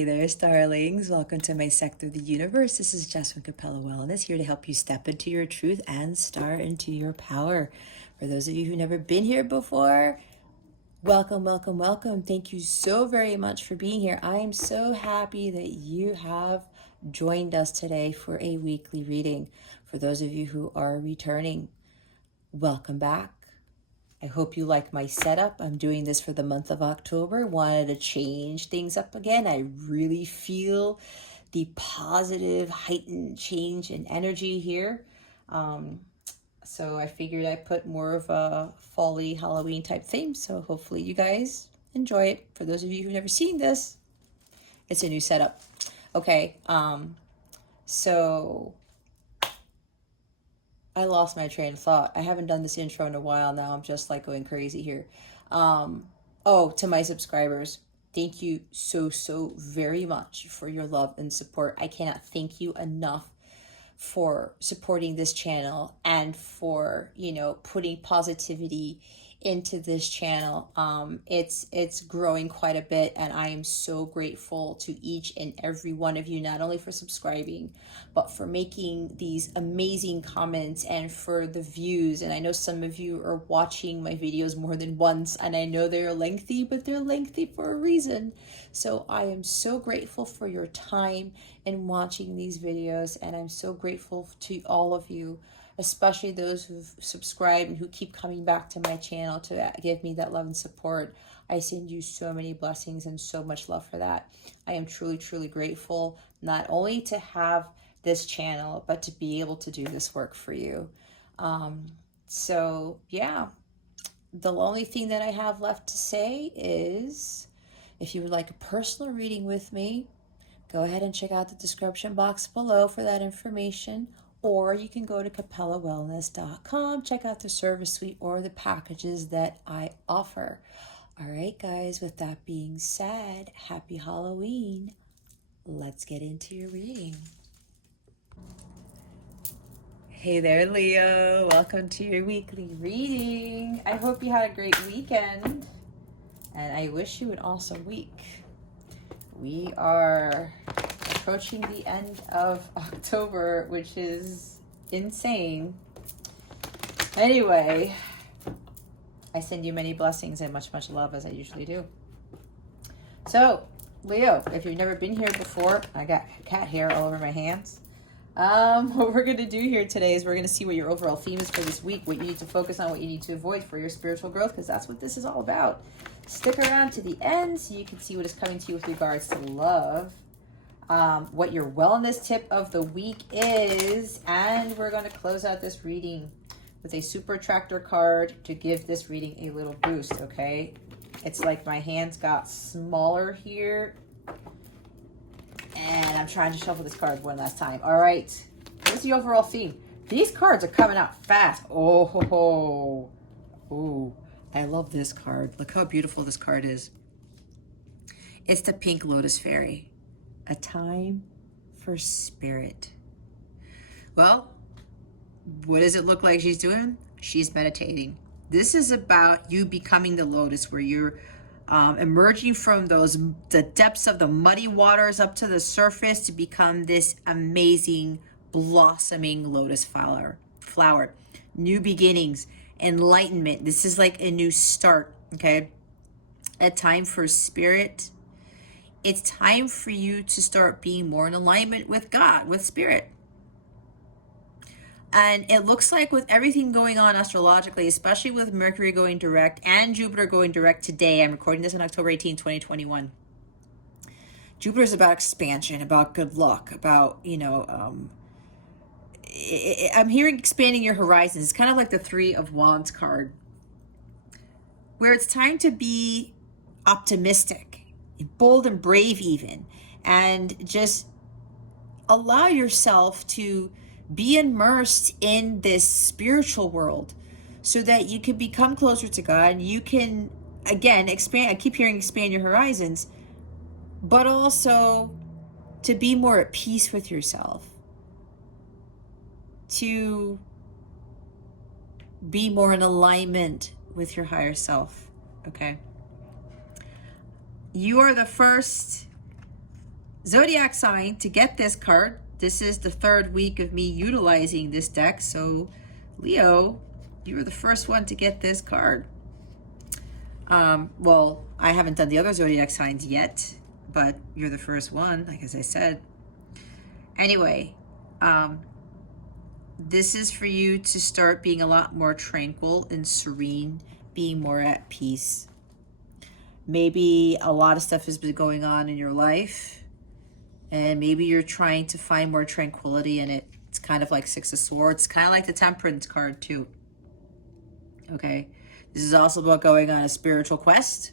Hey there, starlings. Welcome to my sector of the universe. This is Jess from Capella Wellness, here to help you step into your truth and start into your power. For those of you who've never been here before, welcome, welcome, welcome. Thank you so very much for being here. I am so happy that you have joined us today for a weekly reading. For those of you who are returning, welcome back. I hope you like my setup. I'm doing this for the month of October. Wanted to change things up again. I really feel the positive, heightened change in energy here. So I figured I'd put more of a fall-y Halloween type theme. So hopefully you guys enjoy it. For those of you who've never seen this, it's a new setup. Okay, so I lost my train of thought. I haven't done this intro in a while now. I'm just like going crazy here. To my subscribers, thank you so very much for your love and support. I cannot thank you enough for supporting this channel and for, putting positivity into this channel. It's growing quite a bit, and I am so grateful to each and every one of you, not only for subscribing, but for making these amazing comments and for the views. And I know some of you are watching my videos more than once, and I know they're lengthy, but they're lengthy for a reason. So I am so grateful for your time in watching these videos, and I'm so grateful to all of you, especially those who've subscribed and who keep coming back to my channel to give me that love and support. I send you so many blessings and so much love for that. I am truly grateful, not only to have this channel, but to be able to do this work for you. So yeah, the only thing that I have left to say is, if you would like a personal reading with me, go ahead and check out the description box below for that information. Or you can go to capellawellness.com, check out the service suite or the packages that I offer. All right, guys, with that being said, happy Halloween. Let's get into your reading. Hey there, Leo. Welcome to your weekly reading. I hope you had a great weekend, and I wish you an awesome week. We are approaching the end of October, which is insane. Anyway, I send you many blessings and much love, as I usually do. So, Leo, if you've never been here before, I got cat hair all over my hands. What we're going to do here today is we're going to see what your overall theme is for this week, what you need to focus on, what you need to avoid for your spiritual growth, because that's what this is all about. Stick around to the end so you can see what is coming to you with regards to love, what your wellness tip of the week is, and we're going to close out this reading with a super attractor card to give this reading a little boost, okay? It's like my hands got smaller here, and I'm trying to shuffle this card one last time. All right, what's the overall theme? These cards are coming out fast. Oh, I love this card. Look how beautiful this card is. It's the Pink Lotus Fairy. A time for spirit. Well, what does it look like she's doing? She's meditating. This is about you becoming the lotus, where you're emerging from the depths of the muddy waters up to the surface to become this amazing blossoming lotus flower. New beginnings, enlightenment. This is like a new start, okay? A time for spirit. It's time for you to start being more in alignment with God, with spirit. And it looks like with everything going on astrologically, especially with Mercury going direct and Jupiter going direct today, I'm recording this on October 18, 2021. Jupiter is about expansion, about good luck, about, I'm hearing expanding your horizons. It's kind of like the Three of Wands card, where it's time to be optimistic, bold and brave even, and just allow yourself to be immersed in this spiritual world so that you can become closer to God. You can, again, expand. I keep hearing expand your horizons, but also to be more at peace with yourself, to be more in alignment with your higher self, okay? You are the first zodiac sign to get this card. This is the third week of me utilizing this deck. So Leo, you were the first one to get this card. Well, I haven't done the other zodiac signs yet, but you're the first one, like as I said. Anyway, this is for you to start being a lot more tranquil and serene, being more at peace. Maybe a lot of stuff has been going on in your life, and maybe you're trying to find more tranquility in it. It's kind of like Six of Swords, kind of like the Temperance card too. Okay, this is also about going on a spiritual quest.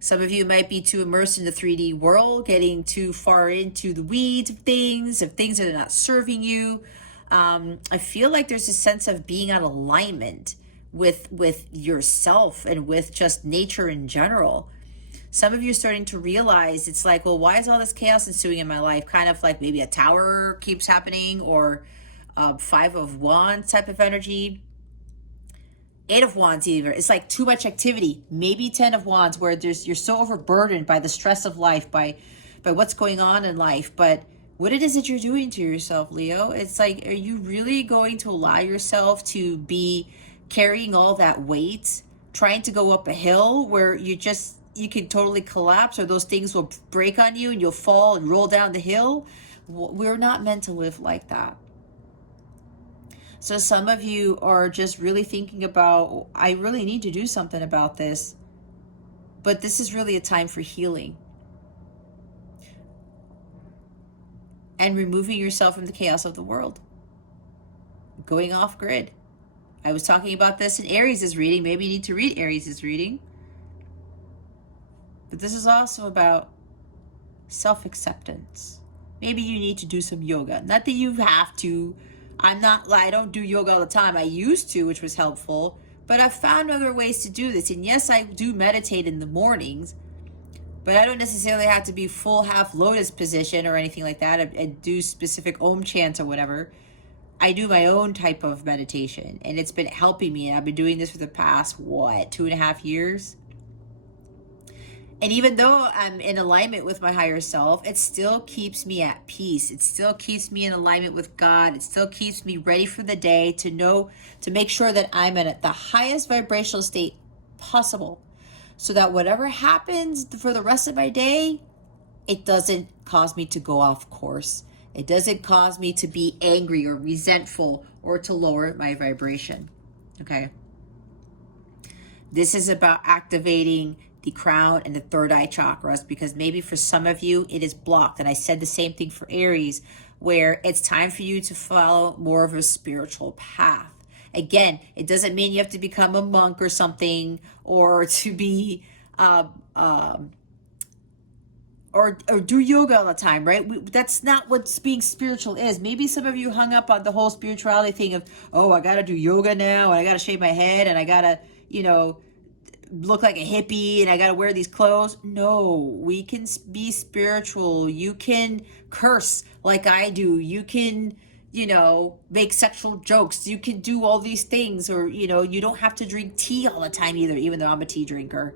Some of you might be too immersed in the 3D world, getting too far into the weeds of things that are not serving you. I feel like there's a sense of being out of alignment with yourself and with just nature in general. Some of you are starting to realize it's like, well, why is all this chaos ensuing in my life? Kind of like maybe a tower keeps happening, or Five of Wands type of energy. Eight of Wands either. It's like too much activity. Maybe 10 of Wands, where you're so overburdened by the stress of life, by what's going on in life. But what it is that you're doing to yourself, Leo, it's like, are you really going to allow yourself to be carrying all that weight, trying to go up a hill where you could totally collapse, or those things will break on you and you'll fall and roll down the hill? We're not meant to live like that. So some of you are just really thinking about, I really need to do something about this. But this is really a time for healing. And removing yourself from the chaos of the world. Going off grid. I was talking about this in Aries' reading. Maybe you need to read Aries' reading. But this is also about self-acceptance. Maybe you need to do some yoga. Not that you have to. I don't do yoga all the time. I used to, which was helpful, but I've found other ways to do this. And yes, I do meditate in the mornings, but I don't necessarily have to be full half lotus position or anything like that. I do specific Om chants or whatever. I do my own type of meditation, and it's been helping me. And I've been doing this for the past, 2.5 years? And even though I'm in alignment with my higher self, it still keeps me at peace. It still keeps me in alignment with God. It still keeps me ready for the day, to make sure that I'm at the highest vibrational state possible, so that whatever happens for the rest of my day, it doesn't cause me to go off course. It doesn't cause me to be angry or resentful or to lower my vibration. Okay? This is about activating the crown and the third eye chakras, because maybe for some of you it is blocked. And I said the same thing for Aries, where it's time for you to follow more of a spiritual path. Again, it doesn't mean you have to become a monk or something, or to be or do yoga all the time, right? That's not what being spiritual is. Maybe some of you hung up on the whole spirituality thing of, oh, I gotta do yoga now, and I gotta shave my head, and I gotta, look like a hippie, and I gotta wear these clothes. No, we can be spiritual. You can curse like I do. You can, make sexual jokes. You can do all these things, or, you don't have to drink tea all the time either, even though I'm a tea drinker.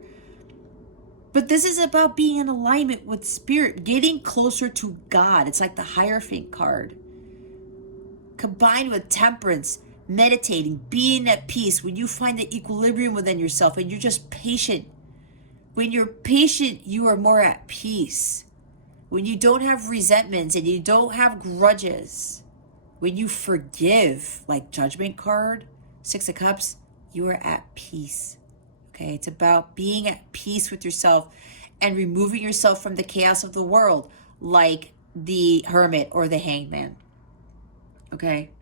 But this is about being in alignment with spirit, getting closer to God. It's like the Hierophant card. Combined with temperance, meditating, being at peace, when you find the equilibrium within yourself and you're just patient. When you're patient, you are more at peace. When you don't have resentments and you don't have grudges, when you forgive, like Judgment card, Six of Cups, you are at peace. Okay, it's about being at peace with yourself and removing yourself from the chaos of the world, like the Hermit or the Hangman. Okay?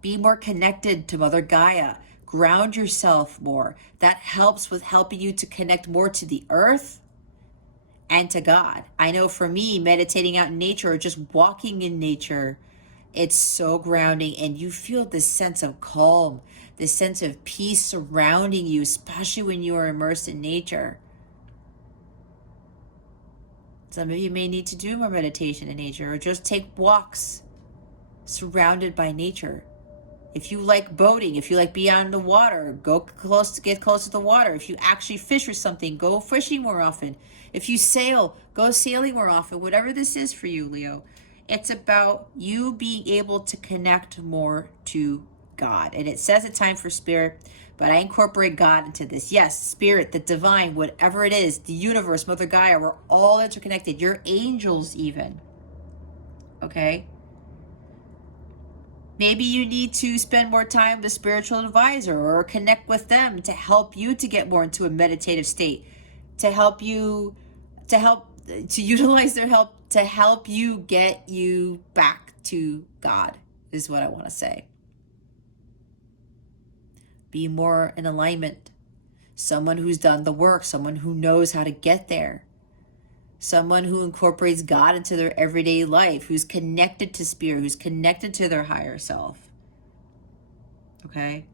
Be more connected to Mother Gaia. Ground yourself more. That helps with helping you to connect more to the earth and to God. I know for me, meditating out in nature or just walking in nature, it's so grounding, and you feel this sense of calm, this sense of peace surrounding you, especially when you are immersed in nature. Some of you may need to do more meditation in nature, or just take walks surrounded by nature. If you like boating, if you like being out in the water, get close to the water. If you actually fish or something, go fishing more often. If you sail, go sailing more often. Whatever this is for you, Leo, it's about you being able to connect more to God. And it says it's time for spirit, but I incorporate God into this. Yes, spirit, the divine, whatever it is, the universe, Mother Gaia, we're all interconnected. Your angels even. Okay? Maybe you need to spend more time with a spiritual advisor or connect with them to help you to get more into a meditative state, to utilize their help to help you get you back to God, is what I want to say. Be more in alignment. Someone who's done the work, someone who knows how to get there. Someone who incorporates God into their everyday life, who's connected to spirit, who's connected to their higher self. Okay?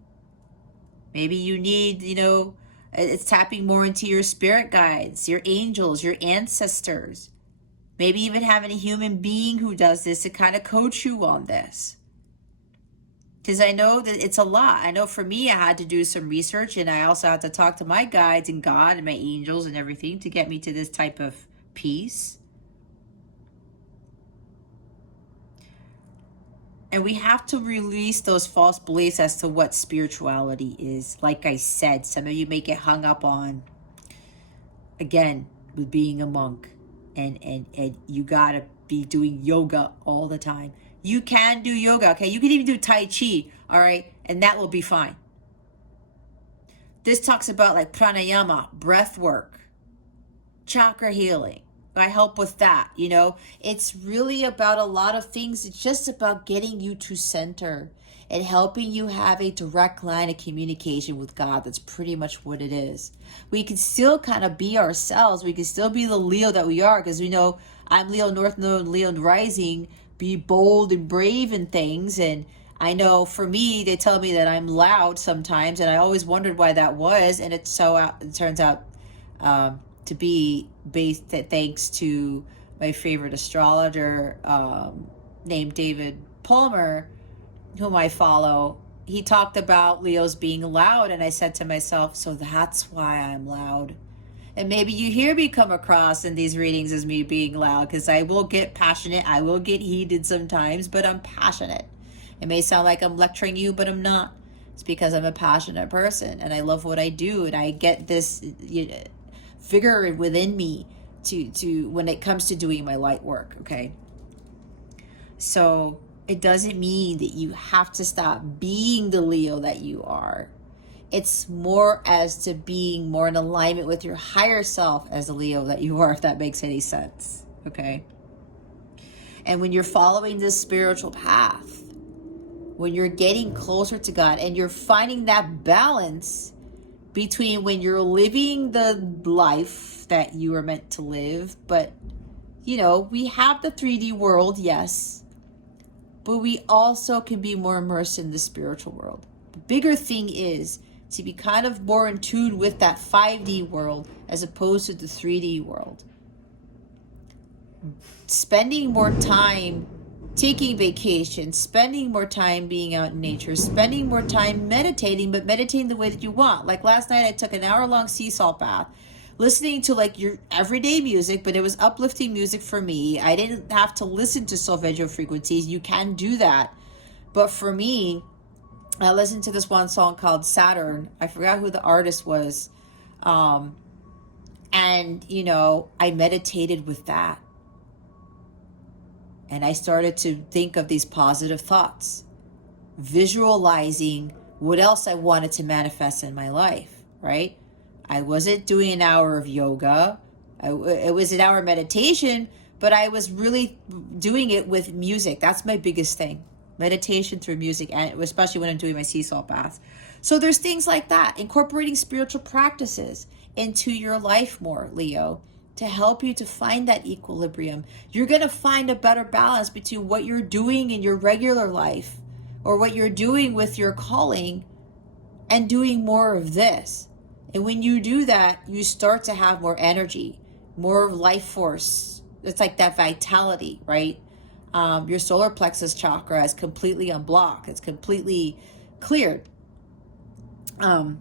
Maybe you need, it's tapping more into your spirit guides, your angels, your ancestors. Maybe even having a human being who does this to kind of coach you on this. Because I know that it's a lot. I know for me, I had to do some research, and I also had to talk to my guides and God and my angels and everything to get me to this type of peace. And we have to release those false beliefs as to what spirituality is. Like I said, some of you may get hung up on, again, with being a monk. And you gotta be doing yoga all the time. You can do yoga, okay? You can even do Tai Chi, all right? And that will be fine. This talks about like pranayama, breath work, chakra healing. I help with that, It's really about a lot of things. It's just about getting you to center and helping you have a direct line of communication with God. That's pretty much what it is. We can still kind of be ourselves. We can still be the Leo that we are, because we know I'm Leo North Node, Leo Rising. Be bold and brave in things. And I know for me, they tell me that I'm loud sometimes, and I always wondered why that was. And it turns out to be based thanks to my favorite astrologer named David Palmer, whom I follow. He talked about Leos being loud, and I said to myself, so that's why I'm loud. And maybe you hear me come across in these readings as me being loud, because I will get passionate, I will get heated sometimes, but I'm passionate. It may sound like I'm lecturing you, but I'm not. It's because I'm a passionate person, and I love what I do, and I get this vigor within me to when it comes to doing my light work, okay? So it doesn't mean that you have to stop being the Leo that you are. It's more as to being more in alignment with your higher self as the Leo that you are, if that makes any sense, okay? And when you're following this spiritual path, when you're getting closer to God and you're finding that balance between when you're living the life that you are meant to live, but, we have the 3D world, yes, but we also can be more immersed in the spiritual world. The bigger thing is to be kind of more in tune with that 5D world as opposed to the 3D world. Spending more time taking vacations, spending more time being out in nature, spending more time meditating, but meditating the way that you want. Like last night, I took an hour-long sea salt bath, listening to like your everyday music, but it was uplifting music for me. I didn't have to listen to solfeggio frequencies. You can do that. But for me, I listened to this one song called Saturn. I forgot who the artist was. And, I meditated with that. And I started to think of these positive thoughts, visualizing what else I wanted to manifest in my life, right? I wasn't doing an hour of yoga. It was an hour of meditation, but I was really doing it with music. That's my biggest thing. Meditation through music, and especially when I'm doing my sea salt baths. So there's things like that, incorporating spiritual practices into your life more, Leo, to help you to find that equilibrium. You're going to find a better balance between what you're doing in your regular life or what you're doing with your calling and doing more of this. And when you do that, you start to have more energy, more life force. It's like that vitality, right? Your solar plexus chakra is completely unblocked. It's completely cleared and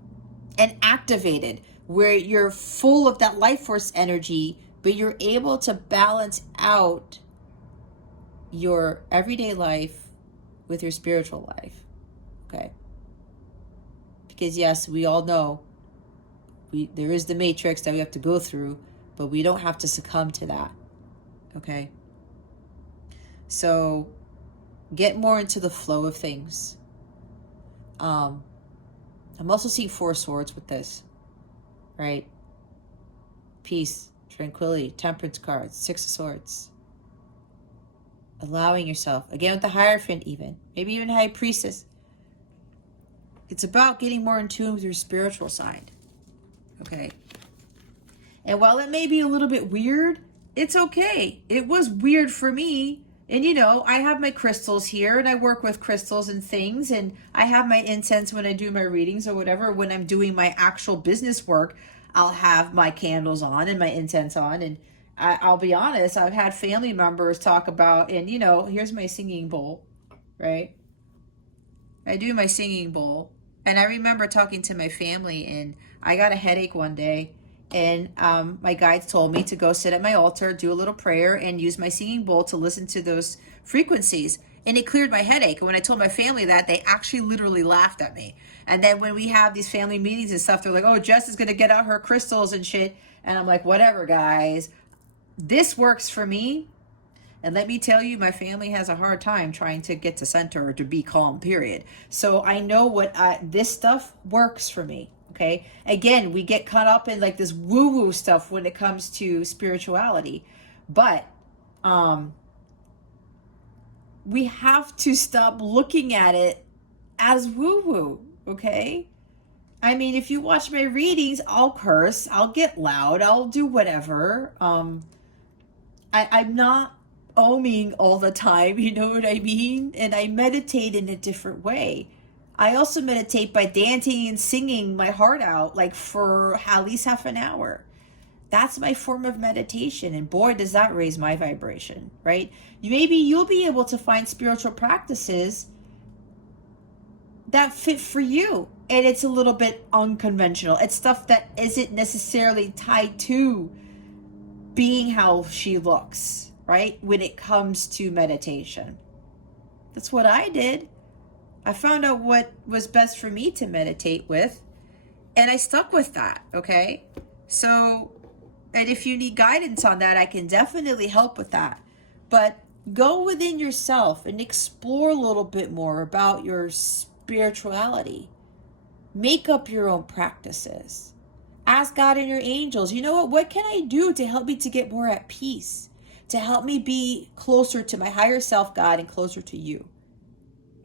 activated, where you're full of that life force energy, but you're able to balance out your everyday life with your spiritual life. Okay? Because yes, we all know there is the matrix that we have to go through, but we don't have to succumb to that. Okay? So get more into the flow of things. I'm also seeing 4 swords with this, right? Peace, tranquility, temperance cards, 6 of swords. Allowing yourself, again with the Hierophant even, maybe even High Priestess. It's about getting more in tune with your spiritual side, okay? And while it may be a little bit weird, it's okay. It was weird for me. And you know, I have my crystals here and I work with crystals and things, and I have my incense when I do my readings or whatever. When I'm doing my actual business work, I'll have my candles on and my incense on. And I'll be honest, I've had family members talk about, and you know, here's my singing bowl, right? I do my singing bowl. And I remember talking to my family, and I got a headache one day. And my guides told me to go sit at my altar, do a little prayer, and use my singing bowl to listen to those frequencies. And it cleared my headache. And when I told my family that, they actually literally laughed at me. And then when we have these family meetings and stuff, they're like, oh, Jess is going to get out her crystals and shit. And I'm like, whatever, guys. This works for me. And let me tell you, my family has a hard time trying to get to center or to be calm, period. So I know what this stuff works for me. Okay. Again, we get caught up in like this woo-woo stuff when it comes to spirituality, but we have to stop looking at it as woo-woo. Okay. I mean, if you watch my readings, I'll curse, I'll get loud, I'll do whatever. I'm not oming all the time, you know what I mean? And I meditate in a different way. I also meditate by dancing and singing my heart out, like for at least half an hour. That's my form of meditation. And boy, does that raise my vibration, right? Maybe you'll be able to find spiritual practices that fit for you. And it's a little bit unconventional. It's stuff that isn't necessarily tied to being how she looks, right? When it comes to meditation. That's what I did. I found out what was best for me to meditate with, and I stuck with that, okay? So, and if you need guidance on that, I can definitely help with that. But go within yourself and explore a little bit more about your spirituality. Make up your own practices. Ask God and your angels, you know what can I do to help me to get more at peace? To help me be closer to my higher self, God, and closer to you.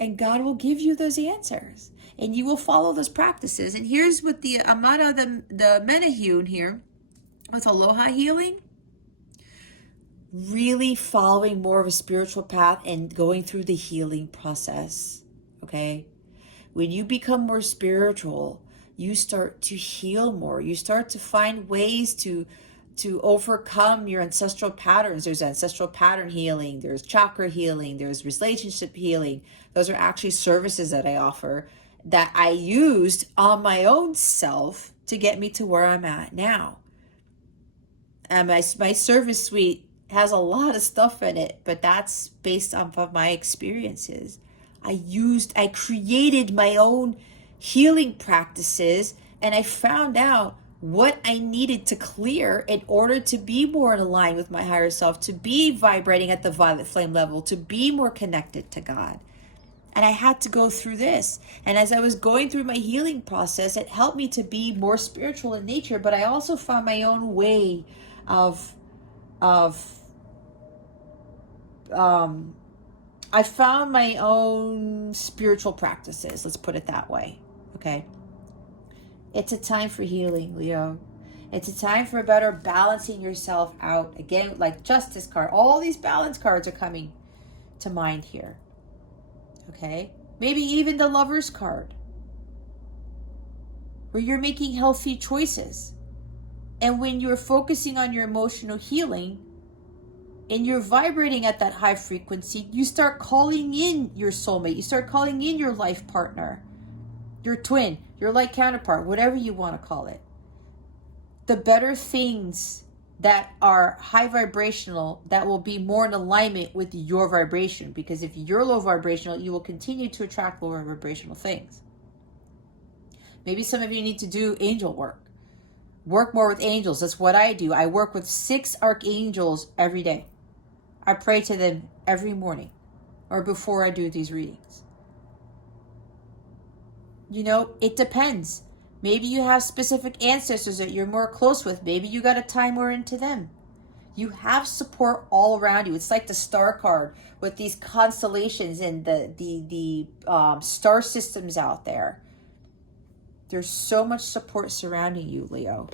And God will give you those answers. And you will follow those practices. And here's what the Amada, the Menahune here, with Aloha Healing. Really following more of a spiritual path and going through the healing process. Okay? When you become more spiritual, you start to heal more. You start to find ways to overcome your ancestral patterns. There's ancestral pattern healing, there's chakra healing, there's relationship healing. Those are actually services that I offer that I used on my own self to get me to where I'm at now. And my service suite has a lot of stuff in it, but that's based off of my experiences. I created my own healing practices, and I found out what I needed to clear in order to be more in line with my higher self, to be vibrating at the violet flame level, to be more connected to God. And I had to go through this. And as I was going through my healing process, it helped me to be more spiritual in nature, but I also found my own way I found my own spiritual practices. Let's put it that way. Okay. It's a time for healing, Leo. It's a time for better balancing yourself out. Again, like Justice card. All these balance cards are coming to mind here. Okay? Maybe even the Lover's card. Where you're making healthy choices. And when you're focusing on your emotional healing, and you're vibrating at that high frequency, you start calling in your soulmate. You start calling in your life partner, your twin, your light counterpart, whatever you want to call it. The better things that are high vibrational, that will be more in alignment with your vibration. Because if you're low vibrational, you will continue to attract lower vibrational things. Maybe some of you need to do angel work. Work more with angels. That's what I do. I work with 6 archangels every day. I pray to them every morning or before I do these readings. You know, it depends. Maybe you have specific ancestors that you're more close with. Maybe you got to tie more into them. You have support all around you. It's like the star card with these constellations and the star systems out there. There's so much support surrounding you, Leo.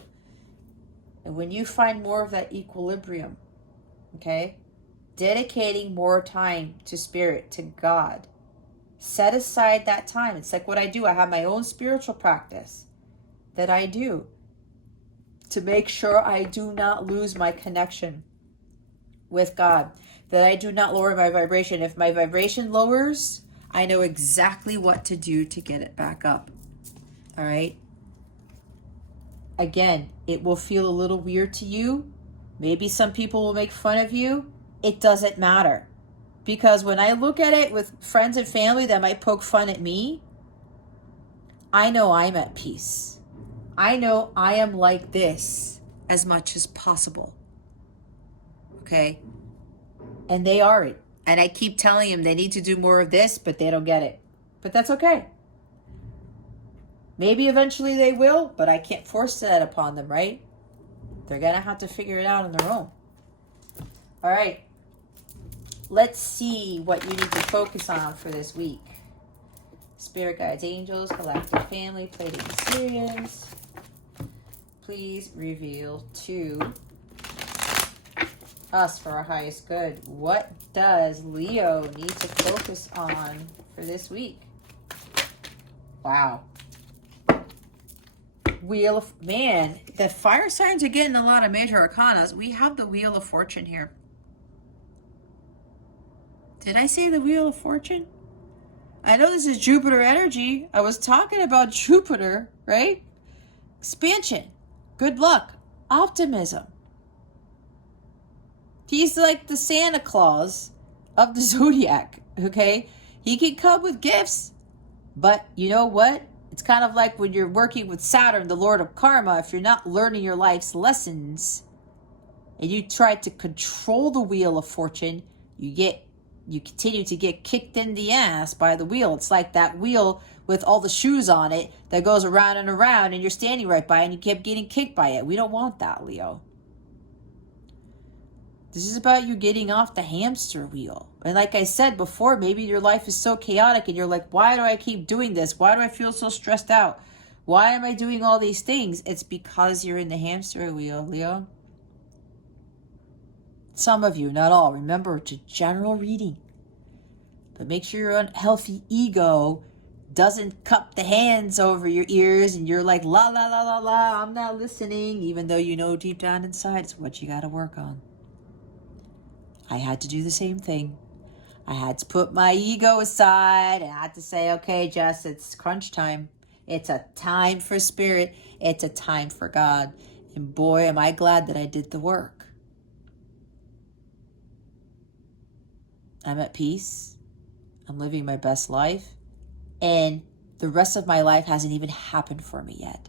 And when you find more of that equilibrium, okay, dedicating more time to spirit, to God, set aside that time. It's like what I do. I have my own spiritual practice that I do to make sure I do not lose my connection with God, that I do not lower my vibration. If my vibration lowers, I know exactly what to do to get it back up. All right? Again, it will feel a little weird to you. Maybe some people will make fun of you. It doesn't matter. Because when I look at it with friends and family that might poke fun at me, I know I'm at peace. I know I am like this as much as possible. Okay? And they are it. And I keep telling them they need to do more of this, but they don't get it. But that's okay. Maybe eventually they will, but I can't force that upon them, right? They're going to have to figure it out on their own. All right. Let's see what you need to focus on for this week. Spirit guides, angels, galactic family, Pleiadian Sirians. Please reveal to us for our highest good. What does Leo need to focus on for this week? Wow. Wheel of... Man, the fire signs are getting a lot of major arcanas. We have the Wheel of Fortune here. Did I say the Wheel of Fortune? I know this is Jupiter energy. I was talking about Jupiter, right? Expansion, good luck, optimism. He's like the Santa Claus of the zodiac, okay? He can come with gifts, but you know what? It's kind of like when you're working with Saturn, the Lord of Karma. If you're not learning your life's lessons and you try to control the Wheel of Fortune, you continue to get kicked in the ass by the wheel. It's like that wheel with all the shoes on it that goes around and around and you're standing right by it and you kept getting kicked by it. We don't want that, Leo. This is about you getting off the hamster wheel. And like I said before, maybe your life is so chaotic and you're like, why do I keep doing this? Why do I feel so stressed out? Why am I doing all these things? It's because you're in the hamster wheel, Leo. Some of you, not all. Remember, it's a general reading. But make sure your unhealthy ego doesn't cup the hands over your ears and you're like, la, la, la, la, la, I'm not listening, even though you know deep down inside it's what you got to work on. I had to do the same thing. I had to put my ego aside and I had to say, okay, Jess, it's crunch time. It's a time for spirit. It's a time for God. And boy, am I glad that I did the work. I'm at peace. I'm living my best life. And the rest of my life hasn't even happened for me yet.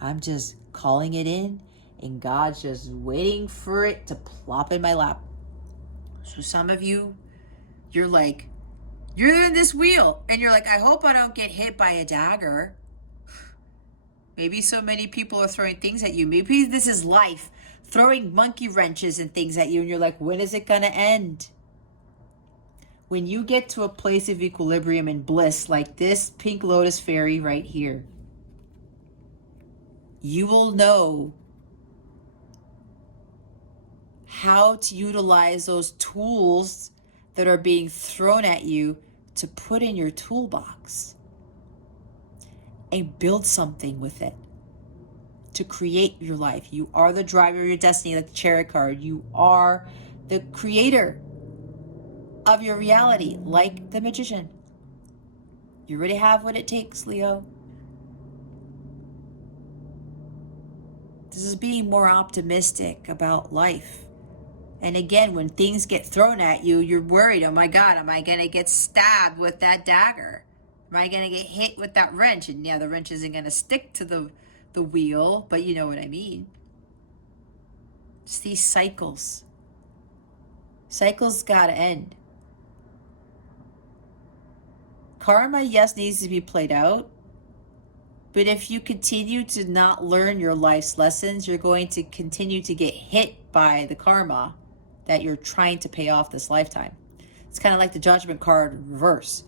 I'm just calling it in and God's just waiting for it to plop in my lap. So some of you, you're in this wheel and you're like, I hope I don't get hit by a dagger. Maybe so many people are throwing things at you. Maybe this is life throwing monkey wrenches and things at you and you're like, when is it going to end? When you get to a place of equilibrium and bliss like this pink lotus fairy right here, you will know how to utilize those tools that are being thrown at you to put in your toolbox and build something with it to create your life. You are the driver of your destiny, like the Chariot card. You are the creator of your reality, like the magician. You already have what it takes, Leo. This is being more optimistic about life. And again, when things get thrown at you, you're worried, oh my God, am I going to get stabbed with that dagger? Am I going to get hit with that wrench? And yeah, the wrench isn't going to stick to the wheel, but you know what I mean. It's these cycles. Cycles got to end. Karma, yes, needs to be played out. But if you continue to not learn your life's lessons, you're going to continue to get hit by the karma that you're trying to pay off this lifetime. It's kind of like the Judgment card in reverse.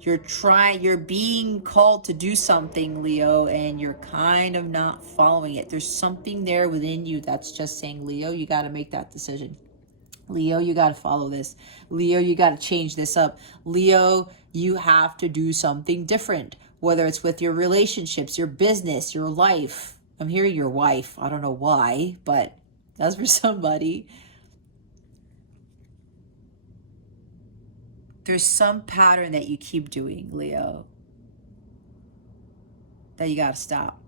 You're being called to do something, Leo, and you're kind of not following it. There's something there within you that's just saying, Leo, you got to make that decision. Leo, you got to follow this. Leo, you got to change this up. Leo, you have to do something different, whether it's with your relationships, your business, your life. I'm hearing your wife. I don't know why, but that's for somebody. There's some pattern that you keep doing, Leo, that you got to stop.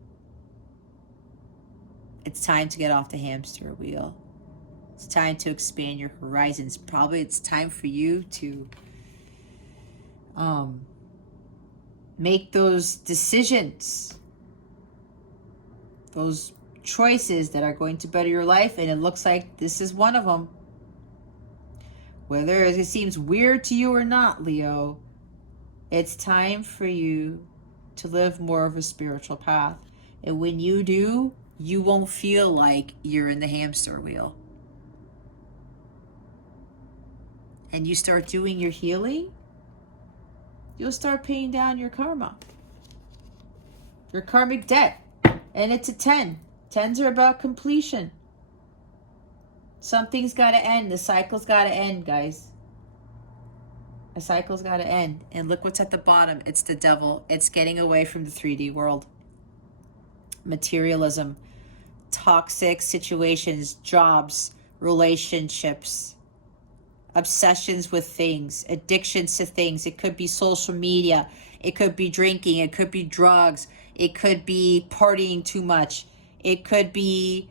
It's time to get off the hamster wheel. It's time to expand your horizons. Probably it's time for you to make those decisions, those choices that are going to better your life. And it looks like this is one of them. Whether it seems weird to you or not, Leo, it's time for you to live more of a spiritual path. And when you do, you won't feel like you're in the hamster wheel. And you start doing your healing, you'll start paying down your karma, your karmic debt. And it's a 10. 10s are about completion. Something's got to end. The cycle's got to end, guys. The cycle's got to end. And look what's at the bottom. It's the devil. It's getting away from the 3D world. Materialism, toxic situations, jobs, relationships, obsessions with things, addictions to things. It could be social media. It could be drinking. It could be drugs. It could be partying too much. It could be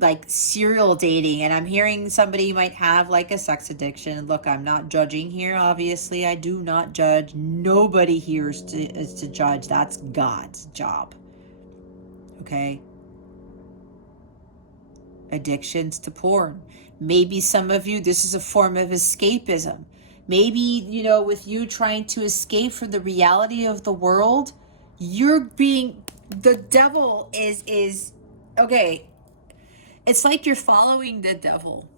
like serial dating. And I'm hearing somebody might have like a sex addiction. Look, I'm not judging here. Obviously, I do not judge. Nobody here is to judge. That's God's job. Okay? Addictions to porn. Maybe some of you, this is a form of escapism. Maybe, you know, with you trying to escape from the reality of the world, the devil is okay. It's like you're following the devil,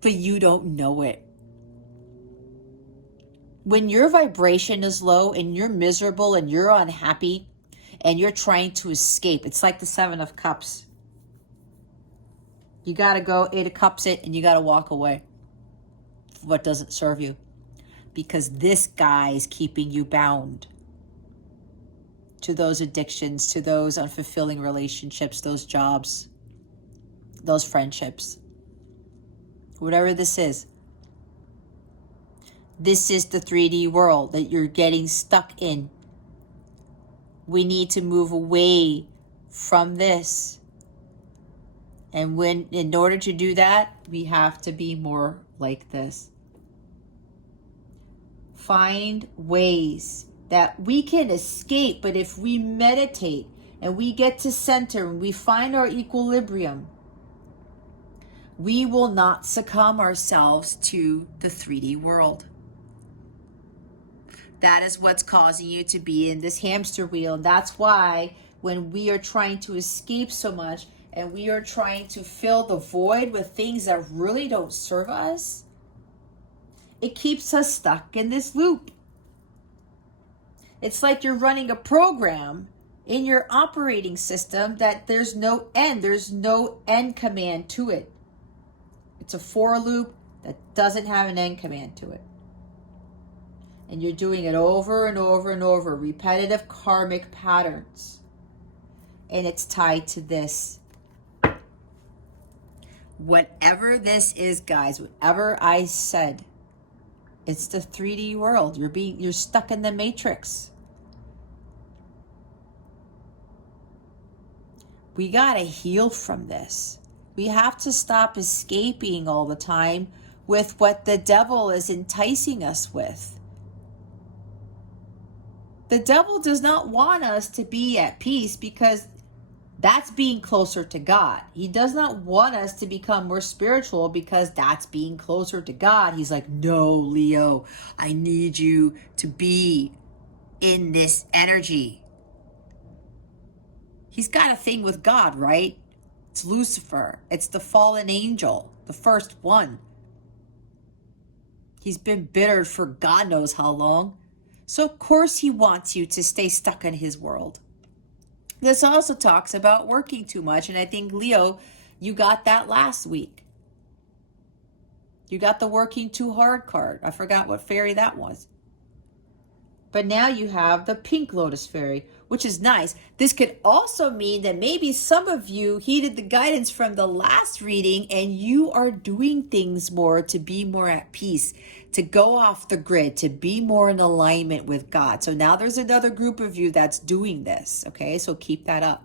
but you don't know it. When your vibration is low and you're miserable and you're unhappy and you're trying to escape, it's like the 7 of Cups. You got to go 8 of Cups it and you got to walk away. What doesn't serve you? Because this guy is keeping you bound to those addictions, to those unfulfilling relationships, those jobs, those friendships. Whatever this is. This is the 3D world that you're getting stuck in. We need to move away from this. And in order to do that, we have to be more like this. Find ways that we can escape, but if we meditate and we get to center and we find our equilibrium, we will not succumb ourselves to the 3D world. That is what's causing you to be in this hamster wheel. That's why when we are trying to escape so much and we are trying to fill the void with things that really don't serve us, it keeps us stuck in this loop. It's like you're running a program in your operating system that there's no end. There's no end command to it. It's a for loop that doesn't have an end command to it. And you're doing it over and over and over, repetitive karmic patterns. And it's tied to this. Whatever this is, guys, whatever I said, it's the 3D world. You're stuck in the matrix. We gotta heal from this. We have to stop escaping all the time with what the devil is enticing us with. The devil does not want us to be at peace because that's being closer to God. He does not want us to become more spiritual because that's being closer to God. He's like, no, Leo, I need you to be in this energy. He's got a thing with God, right? It's Lucifer. It's the fallen angel, the first one. He's been bitter for God knows how long. So of course he wants you to stay stuck in his world. This also talks about working too much. And I think, Leo, you got that last week. You got the working too hard card. I forgot what fairy that was. But now you have the pink lotus fairy, which is nice. This could also mean that maybe some of you heeded the guidance from the last reading and you are doing things more to be more at peace, to go off the grid, to be more in alignment with God. So now there's another group of you that's doing this, okay? So keep that up.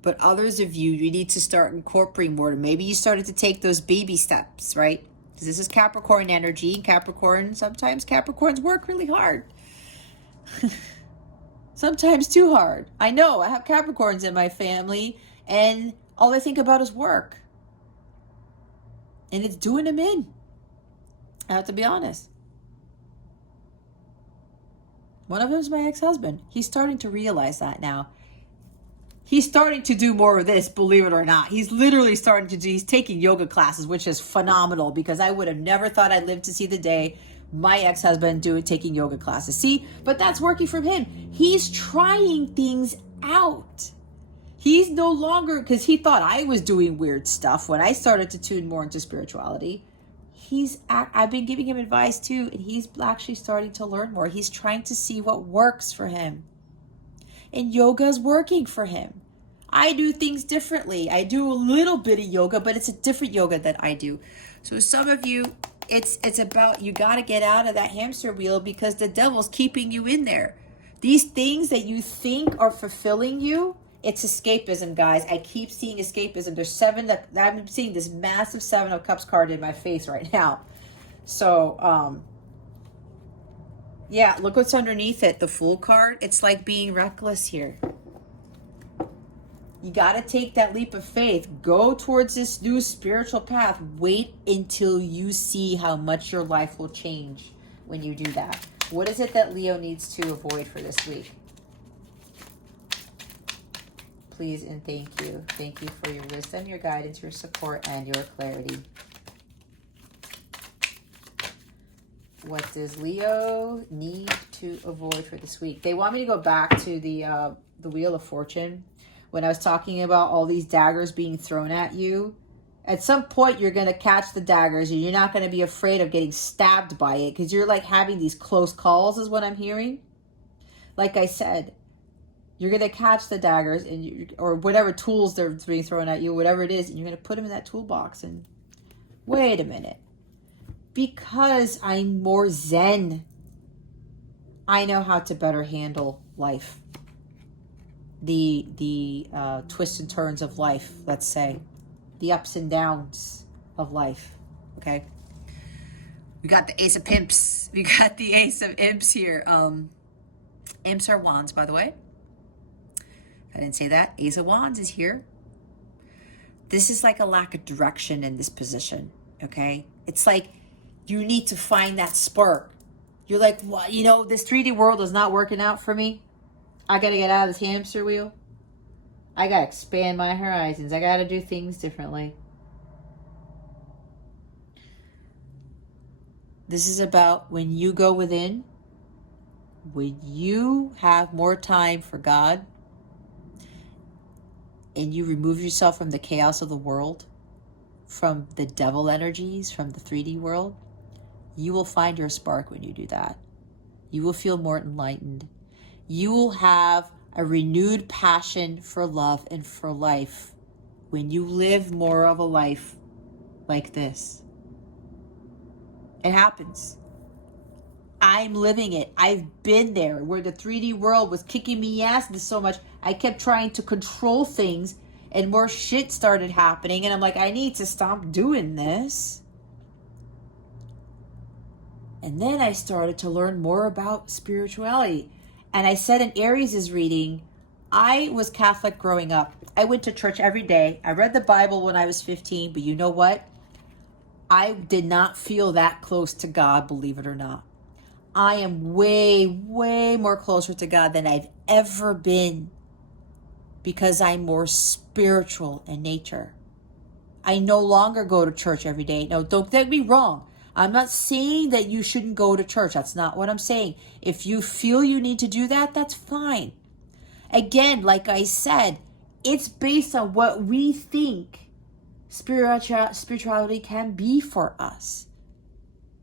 But others of you, you need to start incorporating more. Maybe you started to take those baby steps, right? Because this is Capricorn energy. Capricorn, sometimes Capricorns work really hard. Sometimes too hard. I know, I have Capricorns in my family and all they think about is work. And it's doing them in. I have to be honest. One of them is my ex-husband. He's starting to realize that now. He's starting to do more of this, believe it or not. He's literally starting to do, he's taking yoga classes, which is phenomenal because I would have never thought I'd live to see the day my ex-husband taking yoga classes. See, but that's working for him. He's trying things out. He's no longer, because he thought I was doing weird stuff when I started to tune more into spirituality. I've been giving him advice too, and he's actually starting to learn more. He's trying to see what works for him. And yoga is working for him. I do things differently. I do a little bit of yoga, but it's a different yoga that I do. So some of you, it's about, you got to get out of that hamster wheel because the devil's keeping you in there. These things that you think are fulfilling you, it's escapism, guys. I keep seeing escapism. There's I'm seeing this massive 7 of Cups card in my face right now. So, yeah, look what's underneath it. The Fool card. It's like being reckless here. You got to take that leap of faith. Go towards this new spiritual path. Wait until you see how much your life will change when you do that. What is it that Leo needs to avoid for this week? Please and thank you. Thank you for your wisdom, your guidance, your support, and your clarity. What does Leo need to avoid for this week? They want me to go back to the Wheel of Fortune. When I was talking about all these daggers being thrown at you, at some point you're going to catch the daggers and you're not going to be afraid of getting stabbed by it because you're like having these close calls is what I'm hearing. Like I said, you're going to catch the daggers or whatever tools they're being thrown at you, whatever it is, and you're going to put them in that toolbox and wait a minute. Because I'm more zen, I know how to better handle life. The twists and turns of life, let's say. The ups and downs of life, okay? We got the Ace of Pimps. We got the Ace of Imps here. Imps are wands, by the way. I didn't say that. Ace of Wands is here. This is like a lack of direction in this position, okay? It's like you need to find that spark. You're like, what? You know, this 3D world is not working out for me. I got to get out of this hamster wheel. I got to expand my horizons. I got to do things differently. This is about when you go within, when you have more time for God, and you remove yourself from the chaos of the world, from the devil energies, from the 3D world, you will find your spark when you do that. You will feel more enlightened. You will have a renewed passion for love and for life when you live more of a life like this. It happens. I'm living it. I've been there where the 3D world was kicking me ass so much. I kept trying to control things and more shit started happening. And I'm like, I need to stop doing this. And then I started to learn more about spirituality. And I said in Aries' reading, I was Catholic growing up. I went to church every day. I read the Bible when I was 15. But you know what? I did not feel that close to God, believe it or not. I am way, way more closer to God than I've ever been because I'm more spiritual in nature. I no longer go to church every day. No, don't get me wrong. I'm not saying that you shouldn't go to church. That's not what I'm saying. If you feel you need to do that, that's fine. Again, like I said, it's based on what we think spirituality can be for us.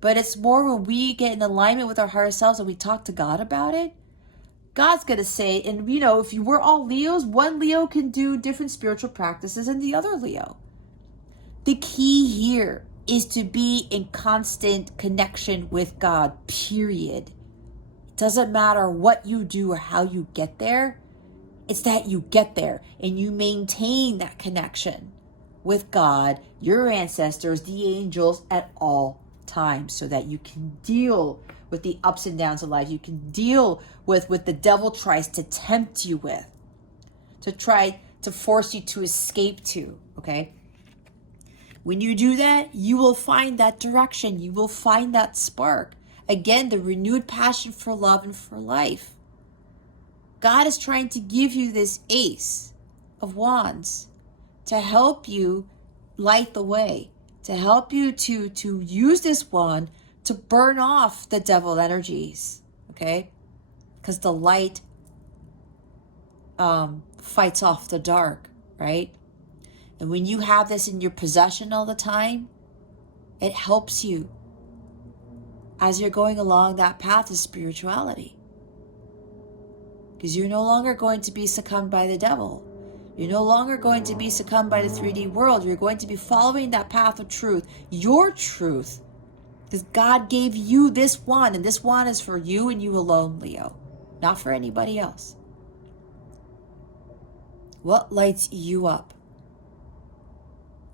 But it's more when we get in alignment with our higher selves and we talk to God about it. God's going to say, and you know, if we're all Leos, one Leo can do different spiritual practices than the other Leo. The key here is to be in constant connection with God, period. It doesn't matter what you do or how you get there. It's that you get there and you maintain that connection with God, your ancestors, the angels at all times so that you can deal with the ups and downs of life. You can deal with what the devil tries to tempt you with, to try to force you to escape to, okay? When you do that, you will find that direction. You will find that spark. Again, the renewed passion for love and for life. God is trying to give you this Ace of Wands to help you light the way, to help you to use this wand to burn off the devil energies, okay? Because the light fights off the dark, right? And when you have this in your possession all the time, it helps you as you're going along that path of spirituality. Because you're no longer going to be succumbed by the devil. You're no longer going to be succumbed by the 3D world. You're going to be following that path of truth, your truth. Because God gave you this wand, and this wand is for you and you alone, Leo. Not for anybody else. What lights you up?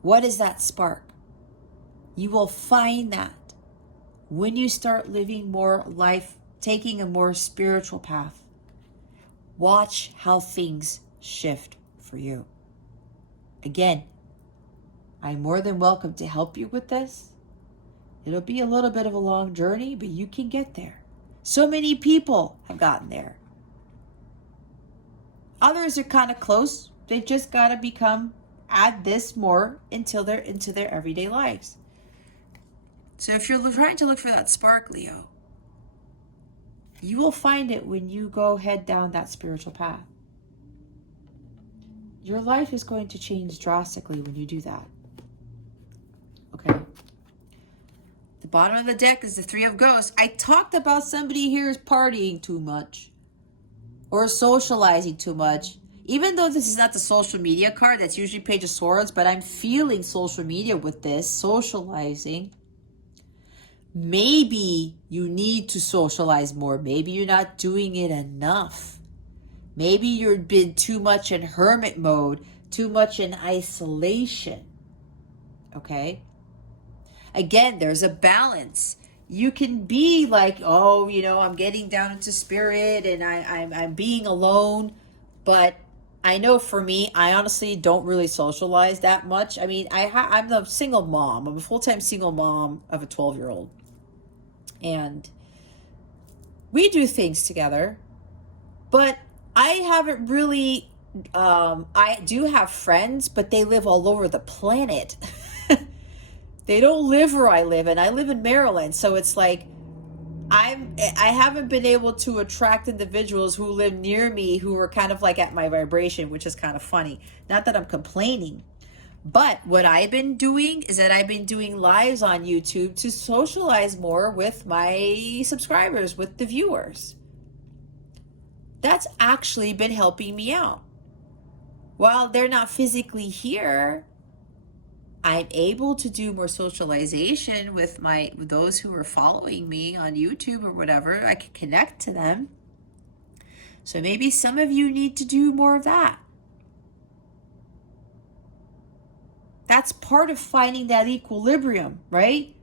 What is that spark? You will find that when you start living more life, taking a more spiritual path. Watch how things shift for you. Again, I'm more than welcome to help you with this. It'll be a little bit of a long journey, but you can get there. So many people have gotten there. Others are kind of close. They've just got to add this more until they're into their everyday lives. So if you're trying to look for that spark, Leo, you will find it when you go head down that spiritual path. Your life is going to change drastically when you do that. Okay. The bottom of the deck is the Three of Ghosts. I talked about somebody here is partying too much or socializing too much. Even though this is not the social media card, that's usually Page of Swords, but I'm feeling social media with this, socializing. Maybe you need to socialize more. Maybe you're not doing it enough. Maybe you've been too much in hermit mode, too much in isolation. Okay? Again, there's a balance. You can be like, oh, you know, I'm getting down into spirit and I'm being alone. But I know for me, I honestly don't really socialize that much. I mean, I'm a single mom. I'm a full-time single mom of a 12-year-old. And we do things together. But I haven't really, I do have friends, but they live all over the planet. They don't live where I live, and I live in Maryland. So it's like, I haven't been able to attract individuals who live near me who are kind of like at my vibration, which is kind of funny. Not that I'm complaining, but what I've been doing is that I've been doing lives on YouTube to socialize more with my subscribers, with the viewers. That's actually been helping me out. while they're not physically here, I'm able to do more socialization with those who are following me on YouTube or whatever. I can connect to them. So maybe some of you need to do more of that. That's part of finding that equilibrium, right?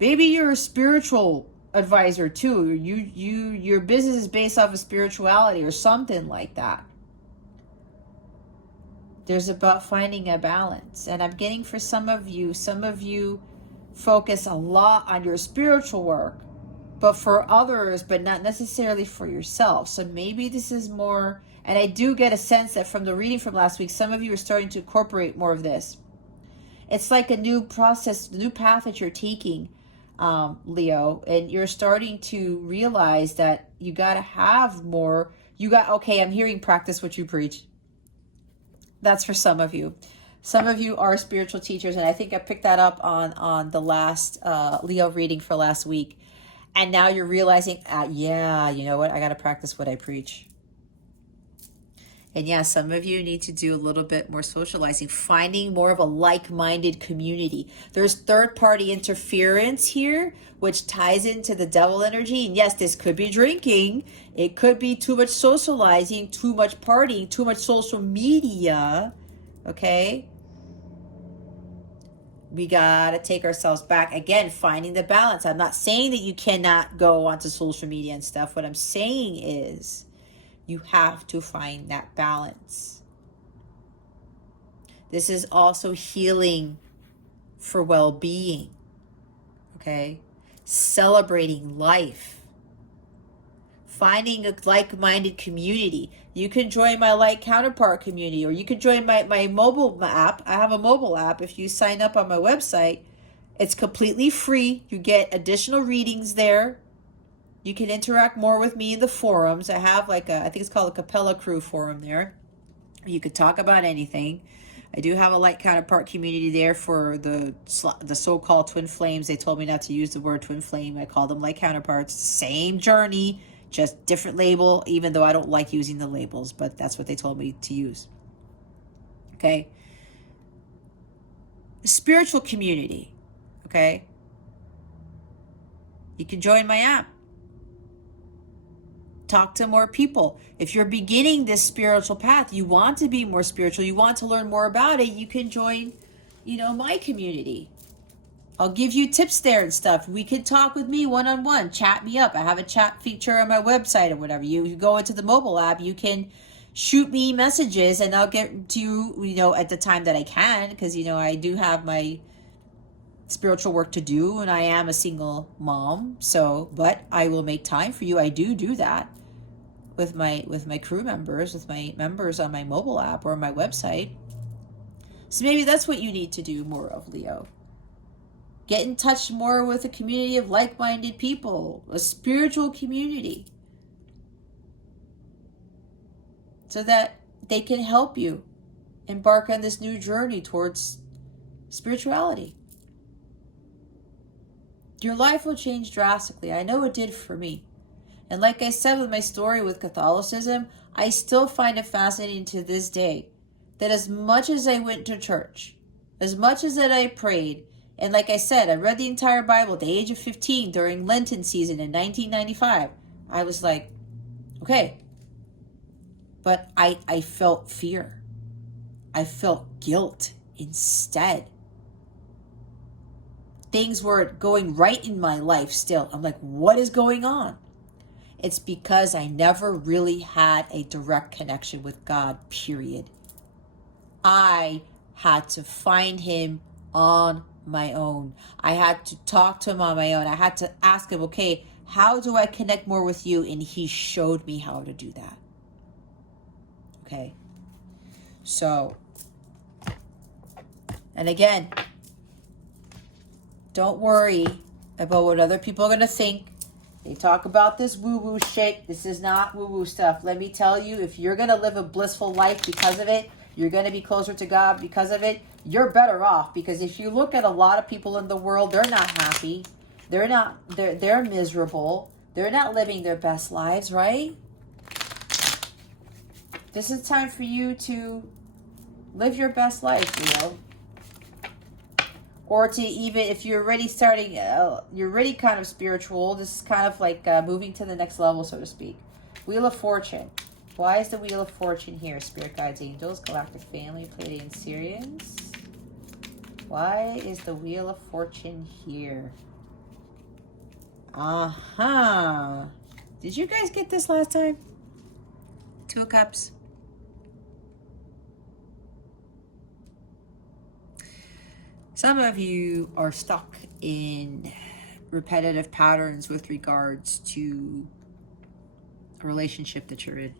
Maybe you're a spiritual advisor too. Your business is based off of spirituality or something like that. There's about finding a balance. And I'm getting for some of you focus a lot on your spiritual work, but for others, but not necessarily for yourself. So maybe this is more, and I do get a sense that from the reading from last week, some of you are starting to incorporate more of this. It's like a new process, the new path that you're taking, Leo, and you're starting to realize that you got to have more. Okay, I'm hearing practice what you preach. That's for some of you. Some of you are spiritual teachers, and I think I picked that up on the last Leo reading for last week. And now you're realizing, yeah, you know what? I got to practice what I preach. And yeah, some of you need to do a little bit more socializing, finding more of a like-minded community. There's third-party interference here, which ties into the devil energy. And yes, this could be drinking. It could be too much socializing, too much partying, too much social media. Okay? We got to take ourselves back. Again, finding the balance. I'm not saying that you cannot go onto social media and stuff. What I'm saying is, you have to find that balance. This is also healing for well-being, okay? Celebrating life. Finding a like-minded community. You can join my like counterpart community, or you can join my mobile app. I have a mobile app. If you sign up on my website, it's completely free. You get additional readings there. You can interact more with me in the forums. I have I think it's called a Capella Crew forum there. You could talk about anything. I do have a light counterpart community there for the so-called twin flames. They told me not to use the word twin flame. I call them light counterparts. Same journey, just different label, even though I don't like using the labels, but that's what they told me to use. Okay. Spiritual community. Okay. You can join my app. Talk to more people. If you're beginning this spiritual path, you want to be more spiritual, you want to learn more about it, you can join, my community. I'll give you tips there and stuff. We can talk with me one-on-one, chat me up. I have a chat feature on my website or whatever. You go into the mobile app, you can shoot me messages and I'll get to you, at the time that I can, because, I do have my spiritual work to do and I am a single mom. But I will make time for you. I do that with my crew members, with my members on my mobile app or my website. So maybe that's what you need to do more of, Leo. Get in touch more with a community of like-minded people, a spiritual community, so that they can help you embark on this new journey towards spirituality. Your life will change drastically. I know it did for me. And like I said with my story with Catholicism, I still find it fascinating to this day that as much as I went to church, as much as that I prayed, and like I said, I read the entire Bible at the age of 15 during Lenten season in 1995. I was like, okay. But I felt fear. I felt guilt instead. Things weren't going right in my life still. I'm like, what is going on? It's because I never really had a direct connection with God, period. I had to find him on my own. I had to talk to him on my own. I had to ask him, okay, how do I connect more with you? And he showed me how to do that. Okay. So, and again, don't worry about what other people are going to think. They talk about this woo-woo shit. This is not woo-woo stuff. Let me tell you, if you're going to live a blissful life because of it, you're going to be closer to God because of it, you're better off. Because if you look at a lot of people in the world, they're not happy. They're miserable. They're not living their best lives, right? This is time for you to Live your best life, Leo. Or to even, if you're already starting, you're already kind of spiritual, this is kind of like moving to the next level, so to speak. Wheel of Fortune. Why is the Wheel of Fortune here? Spirit guides, angels, galactic family, Pleiadian Syrians. Why is the Wheel of Fortune here? Did you guys get this last time? Two of Cups. Some of you are stuck in repetitive patterns with regards to a relationship that you're in.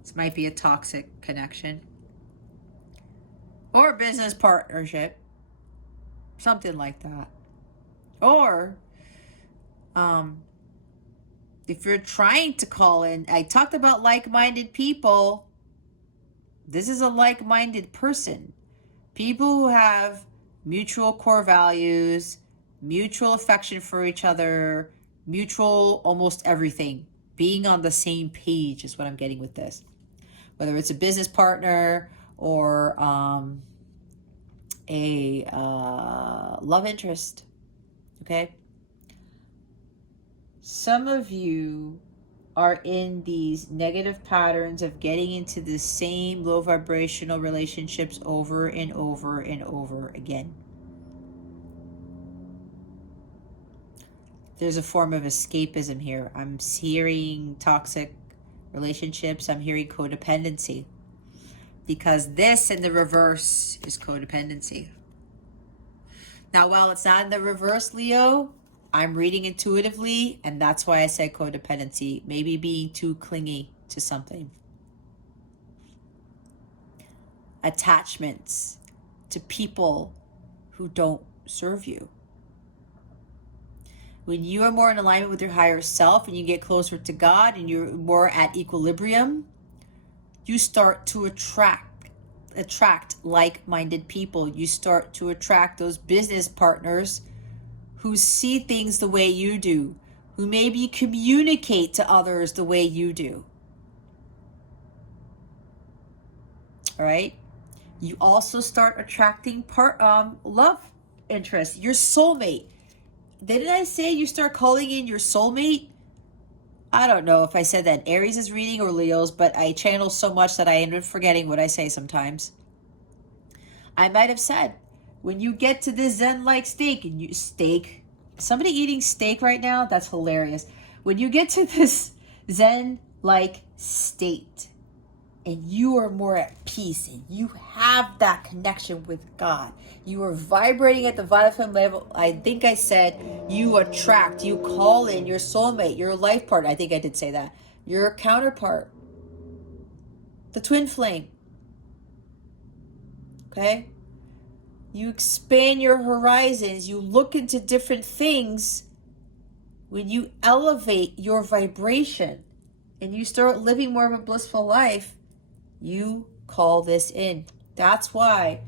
This might be a toxic connection or a business partnership, something like that. Or if you're trying to call in, I talked about like-minded people. This is a like-minded person. People who have mutual core values, mutual affection for each other, mutual almost everything. Being on the same page is what I'm getting with this. Whether it's a business partner or a love interest. Okay? Some of you are in these negative patterns of getting into the same low vibrational relationships over and over and over again. There's a form of escapism here. I'm hearing toxic relationships. I'm hearing codependency. Because this in the reverse is codependency. Now, while it's not in the reverse, Leo, I'm reading intuitively, and that's why I said codependency. Maybe being too clingy to something. Attachments to people who don't serve you. When you are more in alignment with your higher self and you get closer to God and you're more at equilibrium, you start to attract like-minded people. You start to attract those business partners who see things the way you do, who maybe communicate to others the way you do. All right? You also start attracting love interest, your soulmate. Didn't I say you start calling in your soulmate? I don't know if I said that in Aries' reading or Leo's, but I channel so much that I end up forgetting what I say sometimes. I might have said, when you get to this Zen-like state, somebody eating steak right now? That's hilarious. When you get to this Zen-like state and you are more at peace and you have that connection with God, you are vibrating at the vibration level. I think I said you attract, you call in your soulmate, your life partner. I think I did say that. Your counterpart, the twin flame. Okay? You expand your horizons. You look into different things. When you elevate your vibration and you start living more of a blissful life, you call this in. That's why